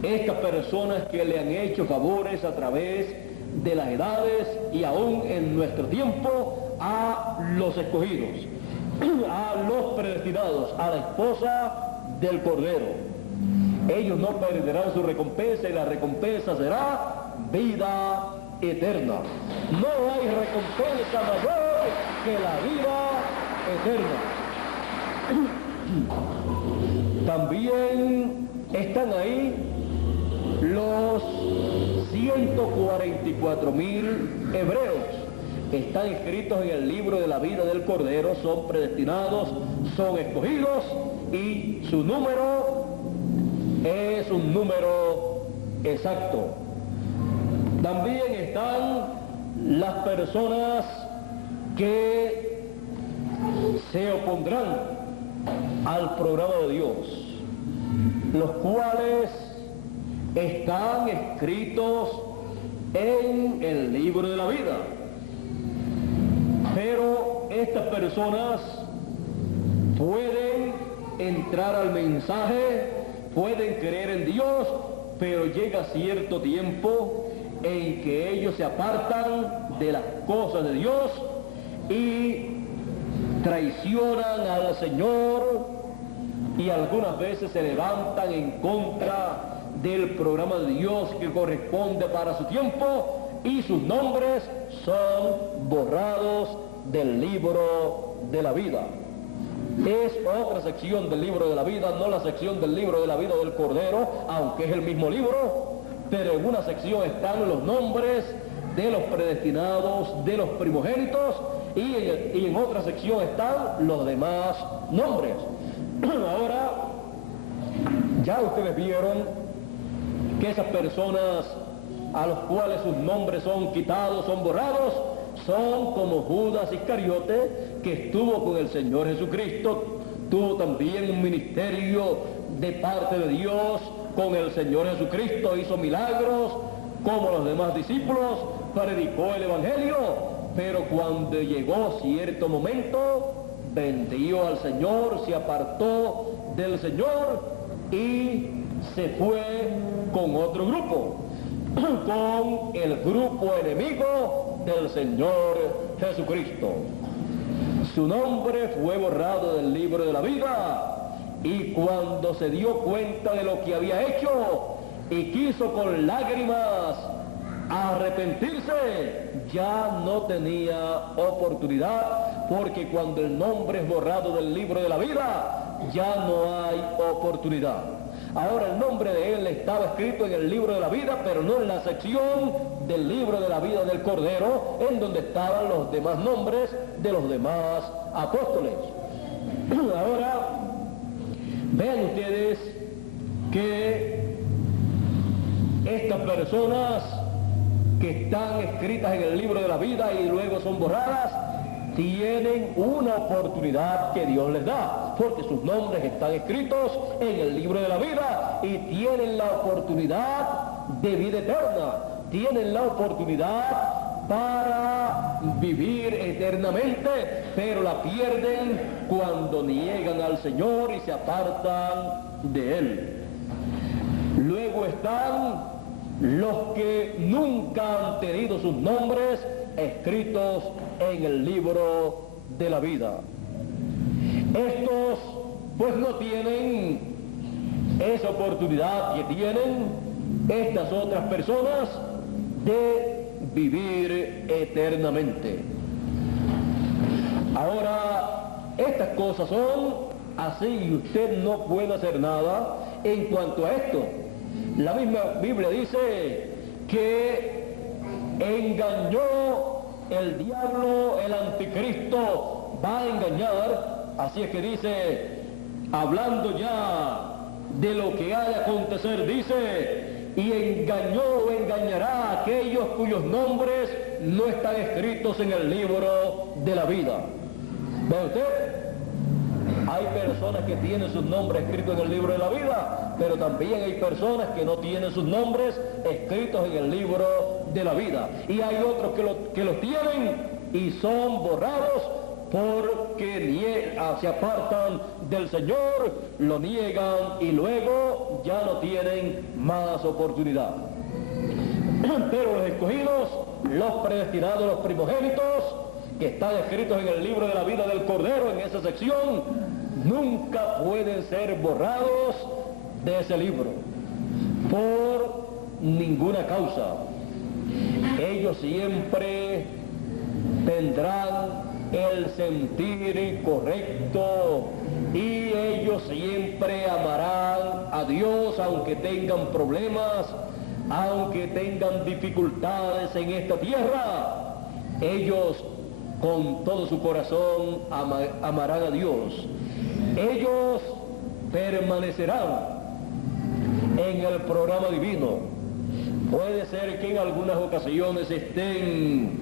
estas personas que le han hecho favores a través de las edades y aún en nuestro tiempo a los escogidos, a los predestinados, a la esposa del Cordero. Ellos no perderán su recompensa, y la recompensa será vida eterna. No hay recompensa mayor que la vida eterna. También están ahí los 144,000 hebreos. Están escritos en el libro de la vida del Cordero, son predestinados, son escogidos, y su número es un número exacto. También están las personas que se opondrán al programa de Dios, los cuales están escritos en el libro de la vida. Pero estas personas pueden entrar al mensaje, pueden creer en Dios, pero llega cierto tiempo en que ellos se apartan de las cosas de Dios y traicionan al Señor, y algunas veces se levantan en contra del programa de Dios que corresponde para su tiempo, y sus nombres son borrados del libro de la vida. Es otra sección del libro de la vida, no la sección del libro de la vida del Cordero, aunque es el mismo libro, pero en una sección están los nombres de los predestinados, de los primogénitos, y en otra sección están los demás nombres. Ahora, ya ustedes vieron que esas personas a los cuales sus nombres son quitados, son borrados, son como Judas Iscariote, que estuvo con el Señor Jesucristo, tuvo también un ministerio de parte de Dios con el Señor Jesucristo, hizo milagros como los demás discípulos, predicó el Evangelio, pero cuando llegó cierto momento, vendió al Señor, se apartó del Señor y se fue con otro grupo, con el grupo enemigo del Señor Jesucristo. Su nombre fue borrado del libro de la vida, y cuando se dio cuenta de lo que había hecho y quiso con lágrimas arrepentirse, ya no tenía oportunidad, porque cuando el nombre es borrado del libro de la vida, ya no hay oportunidad. Ahora el nombre de él estaba escrito en el libro de la vida, pero no en la sección del libro de la vida del Cordero, en donde estaban los demás nombres de los demás apóstoles. Ahora, vean ustedes que estas personas que están escritas en el libro de la vida y luego son borradas, tienen una oportunidad que Dios les da, porque sus nombres están escritos en el libro de la vida y tienen la oportunidad de vida eterna, tienen la oportunidad para vivir eternamente, pero la pierden cuando niegan al Señor y se apartan de Él. Luego están los que nunca han tenido sus nombres escritos en el libro de la vida. Estos pues no tienen esa oportunidad que tienen estas otras personas de vivir eternamente. Ahora, estas cosas son así y usted no puede hacer nada en cuanto a esto. La misma Biblia dice que engañó el diablo, el anticristo va a engañar, así es que dice, hablando ya de lo que ha de acontecer, dice, y engañó o engañará a aquellos cuyos nombres no están escritos en el libro de la vida. ¿Ve usted? Hay personas que tienen sus nombres escritos en el libro de la vida, pero también hay personas que no tienen sus nombres escritos en el libro de la vida. Y hay otros que los tienen y son borrados porque se apartan del Señor, lo niegan y luego ya no tienen más oportunidad. Pero los escogidos, los predestinados, los primogénitos, que están escritos en el libro de la vida del Cordero, en esa sección, nunca pueden ser borrados de ese libro por ninguna causa. Ellos siempre tendrán el sentir correcto y ellos siempre amarán a Dios aunque tengan problemas, aunque tengan dificultades en esta tierra. Ellos con todo su corazón amarán a Dios. Ellos permanecerán en el programa divino. Puede ser que en algunas ocasiones estén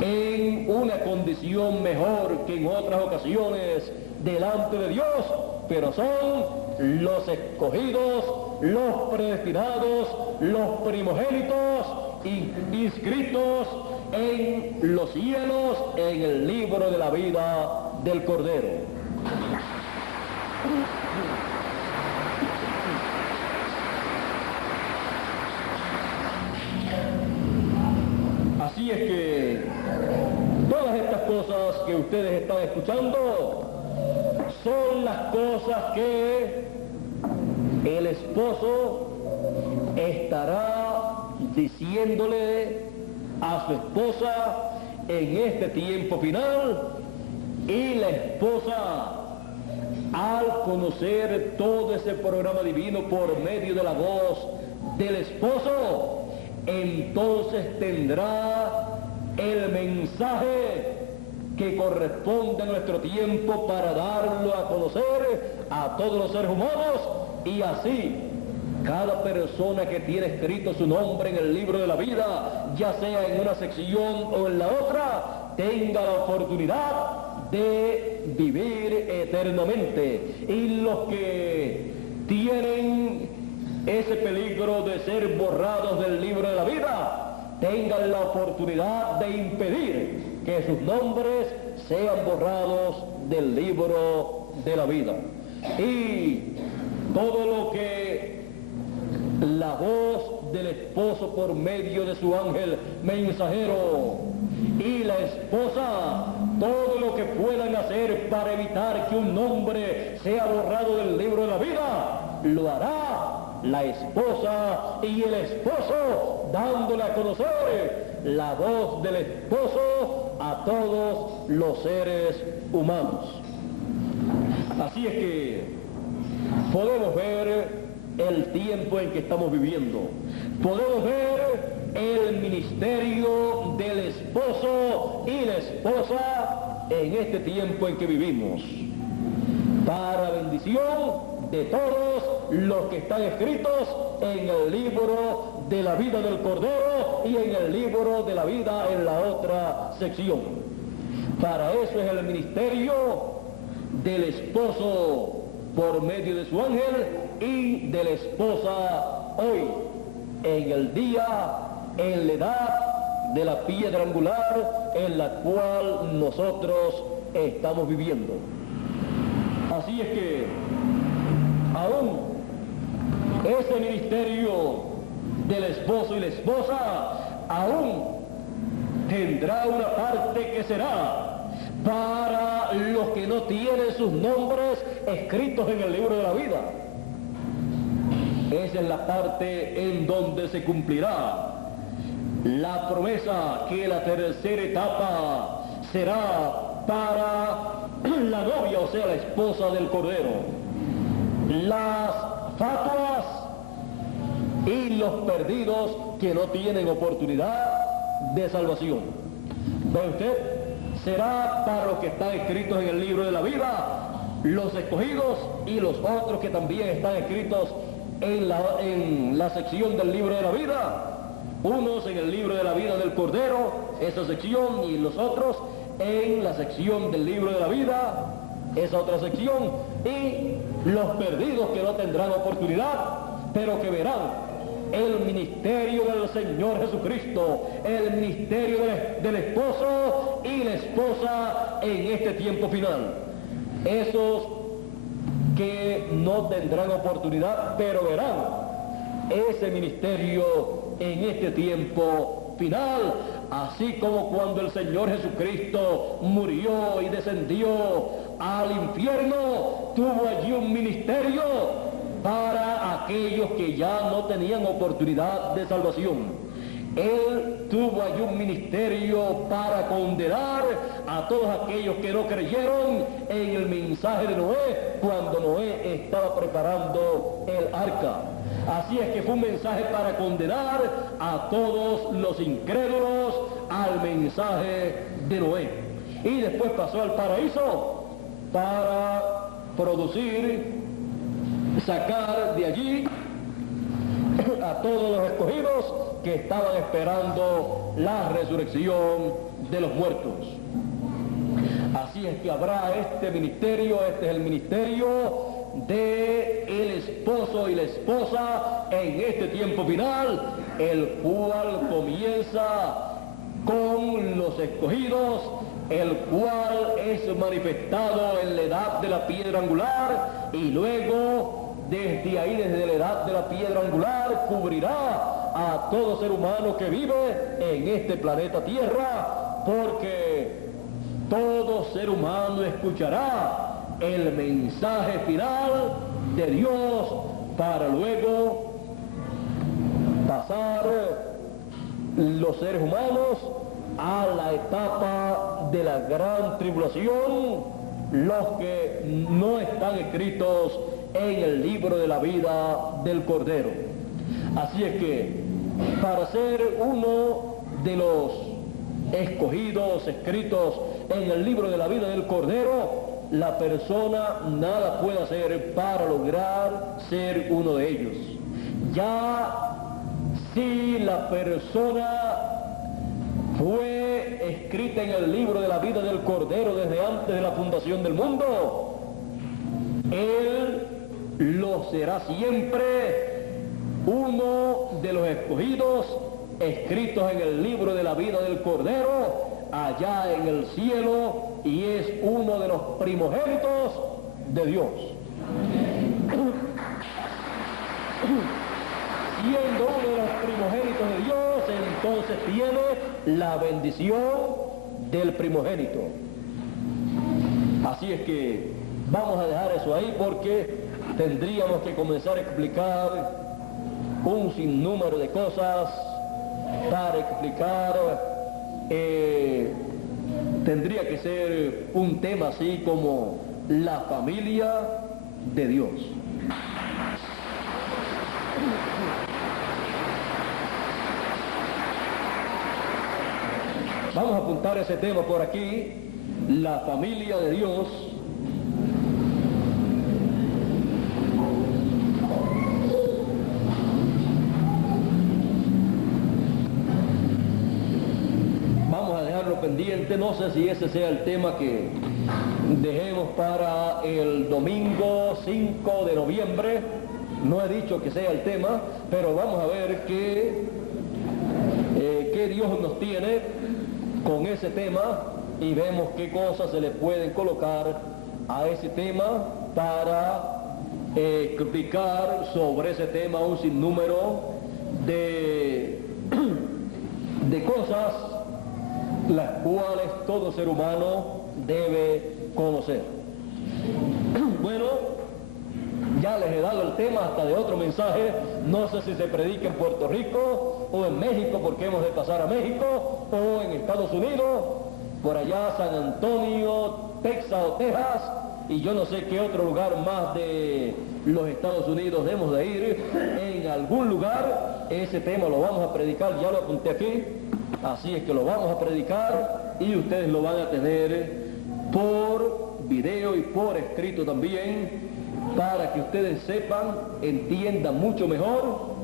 en una condición mejor que en otras ocasiones delante de Dios, pero son los escogidos, los predestinados, los primogénitos, inscritos en los cielos, en el libro de la vida del Cordero. Así es que todas estas cosas que ustedes están escuchando son las cosas que el esposo estará diciéndole a su esposa en este tiempo final, y la esposa, al conocer todo ese programa divino por medio de la voz del esposo, entonces tendrá el mensaje que corresponde a nuestro tiempo para darlo a conocer a todos los seres humanos, y así cada persona que tiene escrito su nombre en el libro de la vida, ya sea en una sección o en la otra, tenga la oportunidad de vivir eternamente. Y los que tienen ese peligro de ser borrados del libro de la vida, tengan la oportunidad de impedir que sus nombres sean borrados del libro de la vida. Y todo lo que la voz del esposo por medio de su ángel mensajero y la esposa, todo lo que puedan hacer para evitar que un nombre sea borrado del libro de la vida, lo hará la esposa y el esposo, dándole a conocer la voz del esposo a todos los seres humanos. Así es que podemos ver el tiempo en que estamos viviendo. Podemos ver el ministerio del esposo y la esposa en este tiempo en que vivimos, para bendición de todos los que están escritos en el libro de la vida del Cordero y en el libro de la vida en la otra sección. Para eso es el ministerio del esposo por medio de su ángel y de la esposa hoy, en el día, en la edad de la piedra angular en la cual nosotros estamos viviendo. Así es que aún ese ministerio del esposo y la esposa aún tendrá una parte que será para los que no tienen sus nombres escritos en el libro de la vida. Esa es la parte en donde se cumplirá la promesa que la tercera etapa será para la novia, o sea, la esposa del Cordero. Las fatuas y los perdidos que no tienen oportunidad de salvación. ¿Ve usted? Será para los que están escritos en el libro de la vida, los escogidos y los otros que también están escritos en la sección del libro de la vida. Unos en el libro de la vida del Cordero, esa sección, y los otros en la sección del libro de la vida, esa otra sección, y los perdidos que no tendrán oportunidad, pero que verán el ministerio del Señor Jesucristo, el ministerio del esposo y la esposa en este tiempo final. Esos que no tendrán oportunidad, pero verán ese ministerio en este tiempo final, así como cuando el Señor Jesucristo murió y descendió al infierno, tuvo allí un ministerio para aquellos que ya no tenían oportunidad de salvación. Él tuvo allí un ministerio para condenar a todos aquellos que no creyeron en el mensaje de Noé cuando Noé estaba preparando el arca. Así es que fue un mensaje para condenar a todos los incrédulos al mensaje de Noé. Y después pasó al paraíso para producir, sacar de allí a todos los escogidos que estaban esperando la resurrección de los muertos. Así es que habrá este ministerio, este es el ministerio de el esposo y la esposa en este tiempo final, el cual comienza con los escogidos, el cual es manifestado en la edad de la piedra angular, y luego desde ahí, desde la edad de la piedra angular, cubrirá a todo ser humano que vive en este planeta Tierra, porque todo ser humano escuchará el mensaje final de Dios para luego pasar los seres humanos a la etapa de la gran tribulación, los que no están escritos en el libro de la vida del Cordero. Así es que para ser uno de los escogidos, escritos en el libro de la vida del Cordero, la persona nada puede hacer para lograr ser uno de ellos. Ya si la persona fue escrita en el libro de la vida del Cordero desde antes de la fundación del mundo, él lo será siempre uno de los escogidos escritos en el libro de la vida del Cordero allá en el cielo, y es uno de los primogénitos de Dios. siendo uno de los primogénitos de Dios, entonces tiene la bendición del primogénito. Así es que vamos a dejar eso ahí porque tendríamos que comenzar a explicar un sinnúmero de cosas para explicar, tendría que ser un tema así como la familia de Dios. Vamos a apuntar ese tema por aquí, la familia de Dios. Vamos a dejarlo pendiente, no sé si ese sea el tema que dejemos para el domingo 5 de noviembre. No he dicho que sea el tema, pero vamos a ver qué Dios nos tiene con ese tema y vemos qué cosas se le pueden colocar a ese tema para explicar sobre ese tema un sinnúmero de cosas las cuales todo ser humano debe conocer. Bueno, ya les he dado el tema hasta de otro mensaje, no sé si se predica en Puerto Rico o en México, porque hemos de pasar a México, o en Estados Unidos, por allá San Antonio, Texas o Texas, y yo no sé qué otro lugar más de los Estados Unidos debemos de ir. En algún lugar ese tema lo vamos a predicar, ya lo apunté aquí, así es que lo vamos a predicar y ustedes lo van a tener por video y por escrito también, para que ustedes sepan, entiendan mucho mejor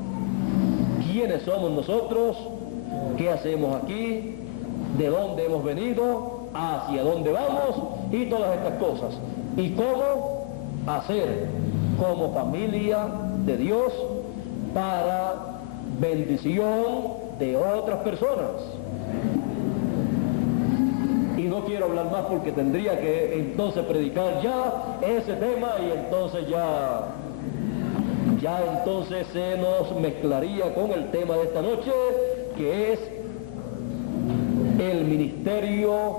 quiénes somos nosotros, qué hacemos aquí, de dónde hemos venido, hacia dónde vamos y todas estas cosas. Y cómo hacer como familia de Dios para bendición de otras personas. Y no quiero hablar más porque tendría que entonces predicar ya ese tema y entonces ya entonces se nos mezclaría con el tema de esta noche, que es el ministerio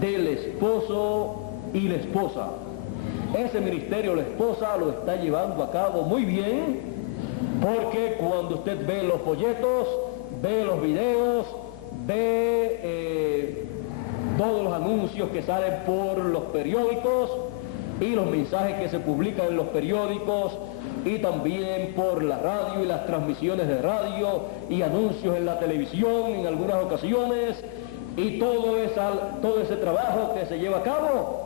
del esposo y la esposa. Ese ministerio la esposa lo está llevando a cabo muy bien, porque cuando usted ve los folletos, ve los videos, ve todos los anuncios que salen por los periódicos y los mensajes que se publican en los periódicos y también por la radio y las transmisiones de radio y anuncios en la televisión en algunas ocasiones, y todo ese trabajo que se lleva a cabo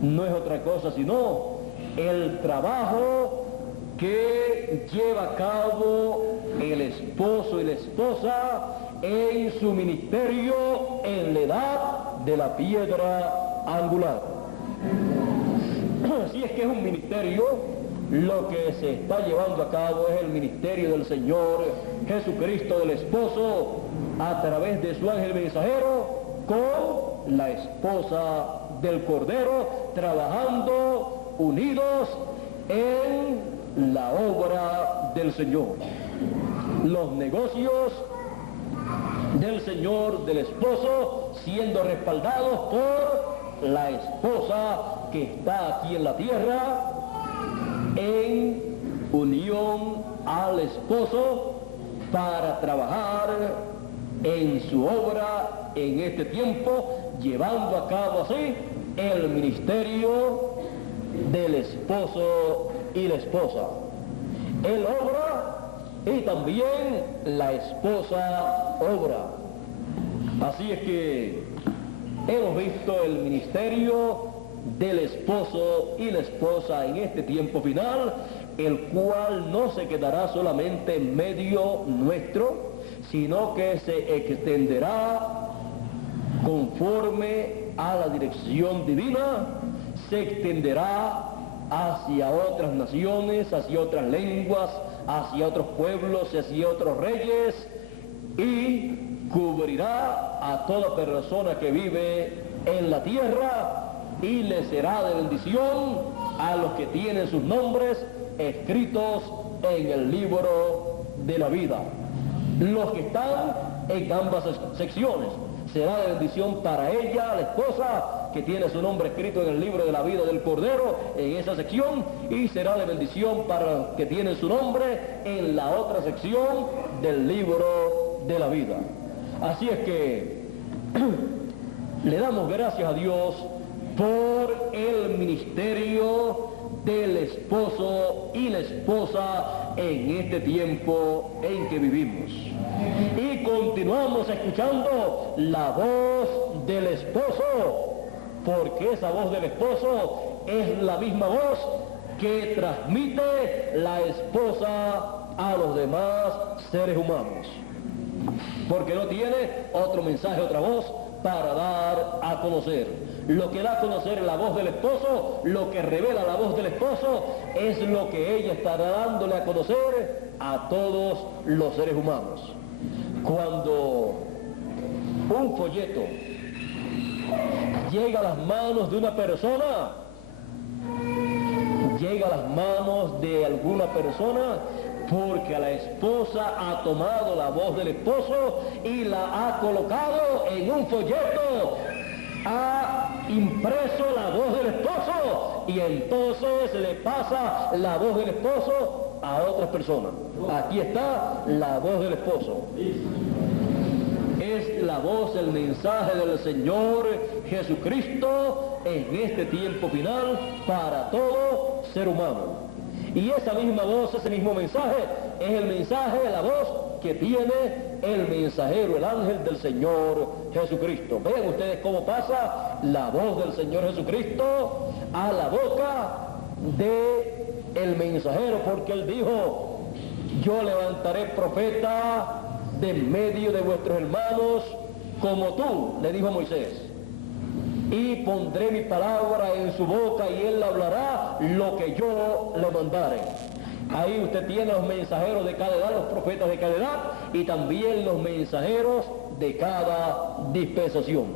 no es otra cosa sino el trabajo que lleva a cabo el esposo y la esposa en su ministerio en la edad de la piedra angular. Si es que es un ministerio, lo que se está llevando a cabo es el ministerio del Señor Jesucristo, del esposo, a través de su ángel mensajero, con la esposa del Cordero, trabajando unidos en la obra del Señor. Los negocios del Señor, del esposo, siendo respaldados por la esposa que está aquí en la tierra, en unión al esposo para trabajar en su obra en este tiempo, llevando a cabo así el ministerio del esposo y la esposa. Él obra y también la esposa obra. Así es que hemos visto el ministerio del esposo y la esposa en este tiempo final, el cual no se quedará solamente en medio nuestro, sino que se extenderá conforme a la dirección divina, se extenderá hacia otras naciones, hacia otras lenguas, hacia otros pueblos, hacia otros reyes, y cubrirá a toda persona que vive en la tierra, y le será de bendición a los que tienen sus nombres escritos en el libro de la vida. Los que están en ambas secciones. Será de bendición para ella, la esposa, que tiene su nombre escrito en el libro de la vida del Cordero, en esa sección, y será de bendición para los que tienen su nombre en la otra sección del libro de la vida. Así es que le damos gracias a Dios por el ministerio del esposo y la esposa en este tiempo en que vivimos. Y continuamos escuchando la voz del esposo, porque esa voz del esposo es la misma voz que transmite la esposa a los demás seres humanos, porque no tiene otro mensaje, otra voz para dar a conocer. Lo que da a conocer la voz del esposo, lo que revela la voz del esposo, es lo que ella estará dándole a conocer a todos los seres humanos. Cuando un folleto llega a las manos de una persona, llega a las manos de alguna persona, porque a la esposa ha tomado la voz del esposo y la ha colocado en un folleto, ha impreso la voz del esposo y entonces le pasa la voz del esposo a otras personas. Aquí está la voz del esposo. Es la voz, el mensaje del Señor Jesucristo en este tiempo final para todo ser humano. Y esa misma voz, ese mismo mensaje, es el mensaje, la voz que tiene el mensajero, el ángel del Señor Jesucristo. Vean ustedes cómo pasa la voz del Señor Jesucristo a la boca del mensajero, porque él dijo: yo levantaré profeta de en medio de vuestros hermanos como tú, le dijo a Moisés, y pondré mi palabra en su boca y él hablará lo que yo le mandare. Ahí usted tiene los mensajeros de cada edad, los profetas de cada edad, y también los mensajeros de cada dispensación.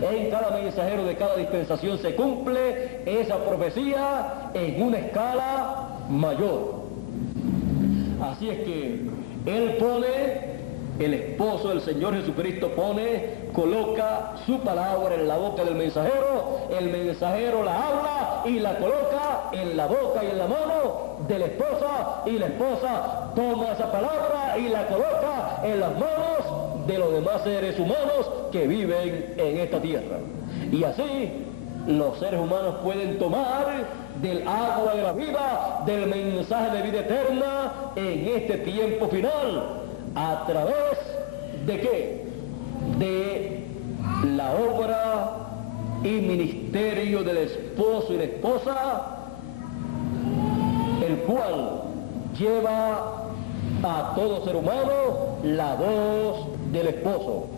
En cada mensajero de cada dispensación se cumple esa profecía en una escala mayor. Así es que él pone, el esposo del Señor Jesucristo coloca su palabra en la boca del mensajero, el mensajero la habla y la coloca en la boca y en la mano de la esposa, y la esposa toma esa palabra y la coloca en las manos de los demás seres humanos que viven en esta tierra. Y así los seres humanos pueden tomar del agua de la vida, del mensaje de vida eterna en este tiempo final. ¿A través de qué? De la obra y ministerio del esposo y la esposa, el cual lleva a todo ser humano la voz del esposo.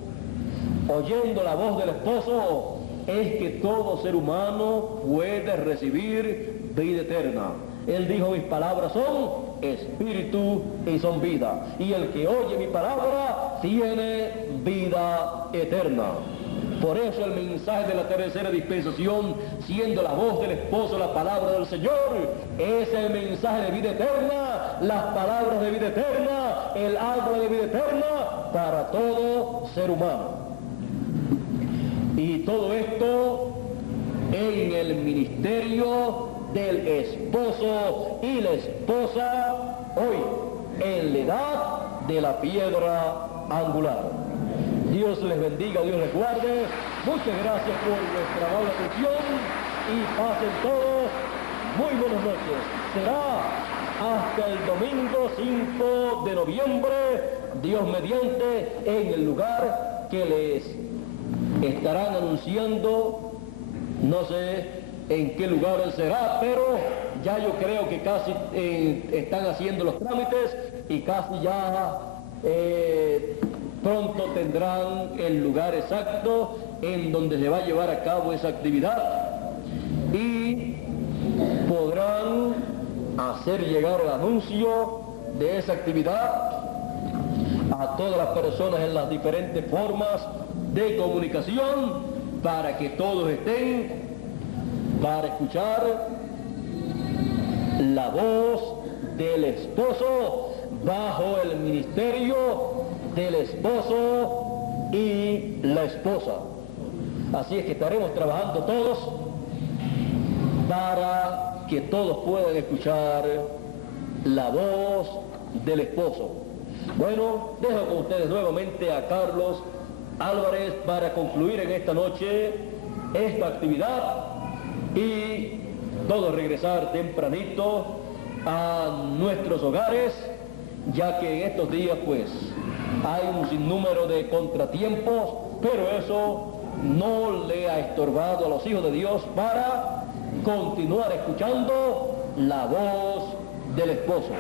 Oyendo la voz del esposo es que todo ser humano puede recibir vida eterna. Él dijo: mis palabras son espíritu y son vida, y el que oye mi palabra tiene vida eterna. Por eso el mensaje de la tercera dispensación, siendo la voz del esposo la palabra del Señor, es el mensaje de vida eterna, las palabras de vida eterna, el agua de vida eterna para todo ser humano. Y todo esto en el ministerio del esposo y la esposa hoy, en la edad de la piedra angular. Dios les bendiga, Dios les guarde. Muchas gracias por vuestra amable atención y pasen todos muy buenas noches. Será hasta el domingo 5 de noviembre, Dios mediante, en el lugar que les estarán anunciando. No sé en qué lugar será, pero ya yo creo que casi están haciendo los trámites y casi ya pronto tendrán el lugar exacto en donde se va a llevar a cabo esa actividad y podrán hacer llegar el anuncio de esa actividad a todas las personas en las diferentes formas de comunicación para que todos estén para escuchar la voz del esposo bajo el ministerio del esposo y la esposa. Así es que estaremos trabajando todos para que todos puedan escuchar la voz del esposo. Bueno, dejo con ustedes nuevamente a Carlos Álvarez para concluir en esta noche esta actividad y todos regresar tempranito a nuestros hogares, ya que en estos días pues hay un sinnúmero de contratiempos, pero eso no le ha estorbado a los hijos de Dios para continuar escuchando la voz del esposo.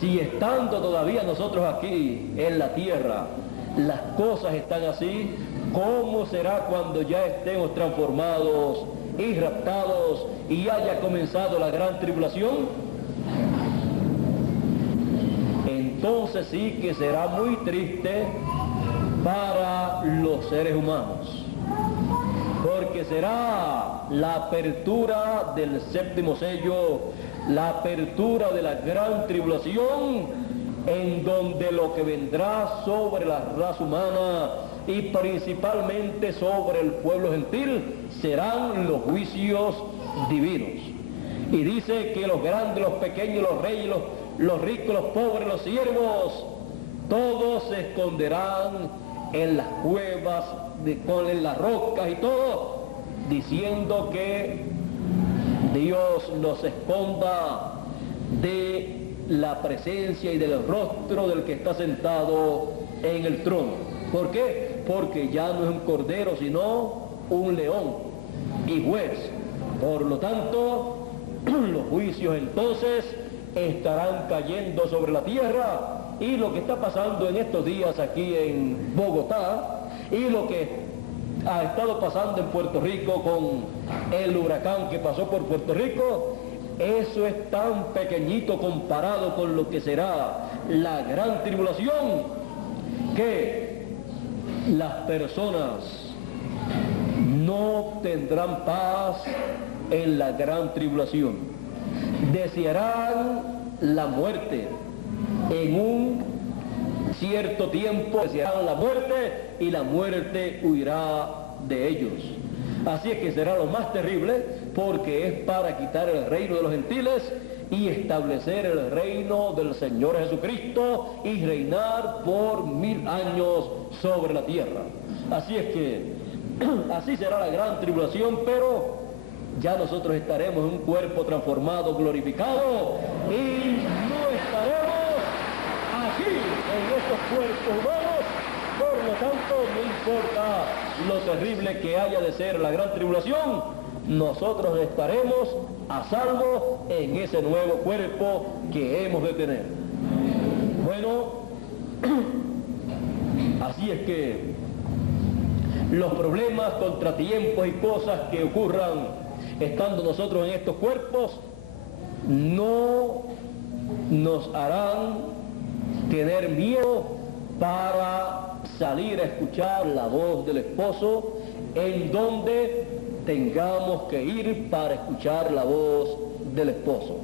Si estando todavía nosotros aquí en la tierra, las cosas están así, ¿cómo será cuando ya estemos transformados y raptados y haya comenzado la gran tribulación? Entonces sí que será muy triste para los seres humanos, porque será la apertura del séptimo sello, la apertura de la gran tribulación, en donde lo que vendrá sobre la raza humana y principalmente sobre el pueblo gentil serán los juicios divinos. Y dice que los grandes, los pequeños, los reyes, los ricos, los pobres, los siervos, todos se esconderán en las cuevas, en las rocas y todo, diciendo que Dios los esconda de la presencia y del rostro del que está sentado en el trono. ¿Por qué? Porque ya no es un cordero, sino un león y juez. Por lo tanto, los juicios entonces estarán cayendo sobre la tierra, y lo que está pasando en estos días aquí en Bogotá y lo que ha estado pasando en Puerto Rico con el huracán que pasó por Puerto Rico, eso es tan pequeñito comparado con lo que será la gran tribulación, que las personas no tendrán paz en la gran tribulación. Desearán la muerte en un cierto tiempo, desearán la muerte y la muerte huirá de ellos. Así es que será lo más terrible, porque es para quitar el reino de los gentiles y establecer el reino del Señor Jesucristo y reinar por 1000 años sobre la tierra. Así es que así será la gran tribulación, pero ya nosotros estaremos en un cuerpo transformado, glorificado, y no estaremos aquí en estos cuerpos humanos. Por lo tanto, no importa lo terrible que haya de ser la gran tribulación, nosotros estaremos a salvo en ese nuevo cuerpo que hemos de tener. Bueno, así es que los problemas, contratiempos y cosas que ocurran estando nosotros en estos cuerpos no nos harán tener miedo para salir a escuchar la voz del esposo en donde tengamos que ir para escuchar la voz del esposo.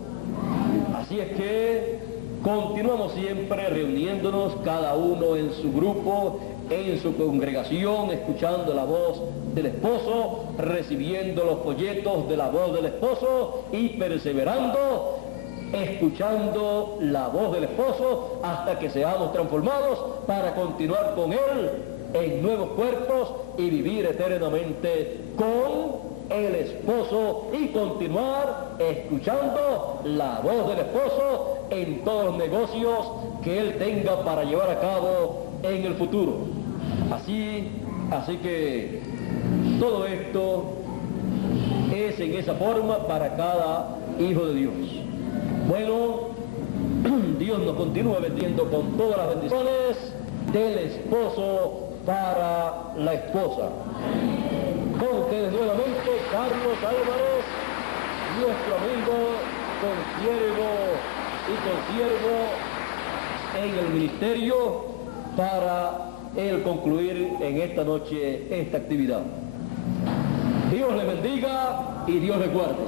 Así es que continuamos siempre reuniéndonos cada uno en su grupo, en su congregación, escuchando la voz del esposo, recibiendo los folletos de la voz del esposo y perseverando, escuchando la voz del esposo hasta que seamos transformados para continuar con él en nuevos cuerpos y vivir eternamente con el esposo y continuar escuchando la voz del esposo en todos los negocios que él tenga para llevar a cabo en el futuro. Así que todo esto es en esa forma para cada hijo de Dios. Bueno, Dios nos continúa bendiciendo con todas las bendiciones del esposo para la esposa. Con ustedes nuevamente Carlos Álvarez, nuestro amigo, consiervo y consiervo en el ministerio para el concluir en esta noche esta actividad. Dios le bendiga y Dios le guarde.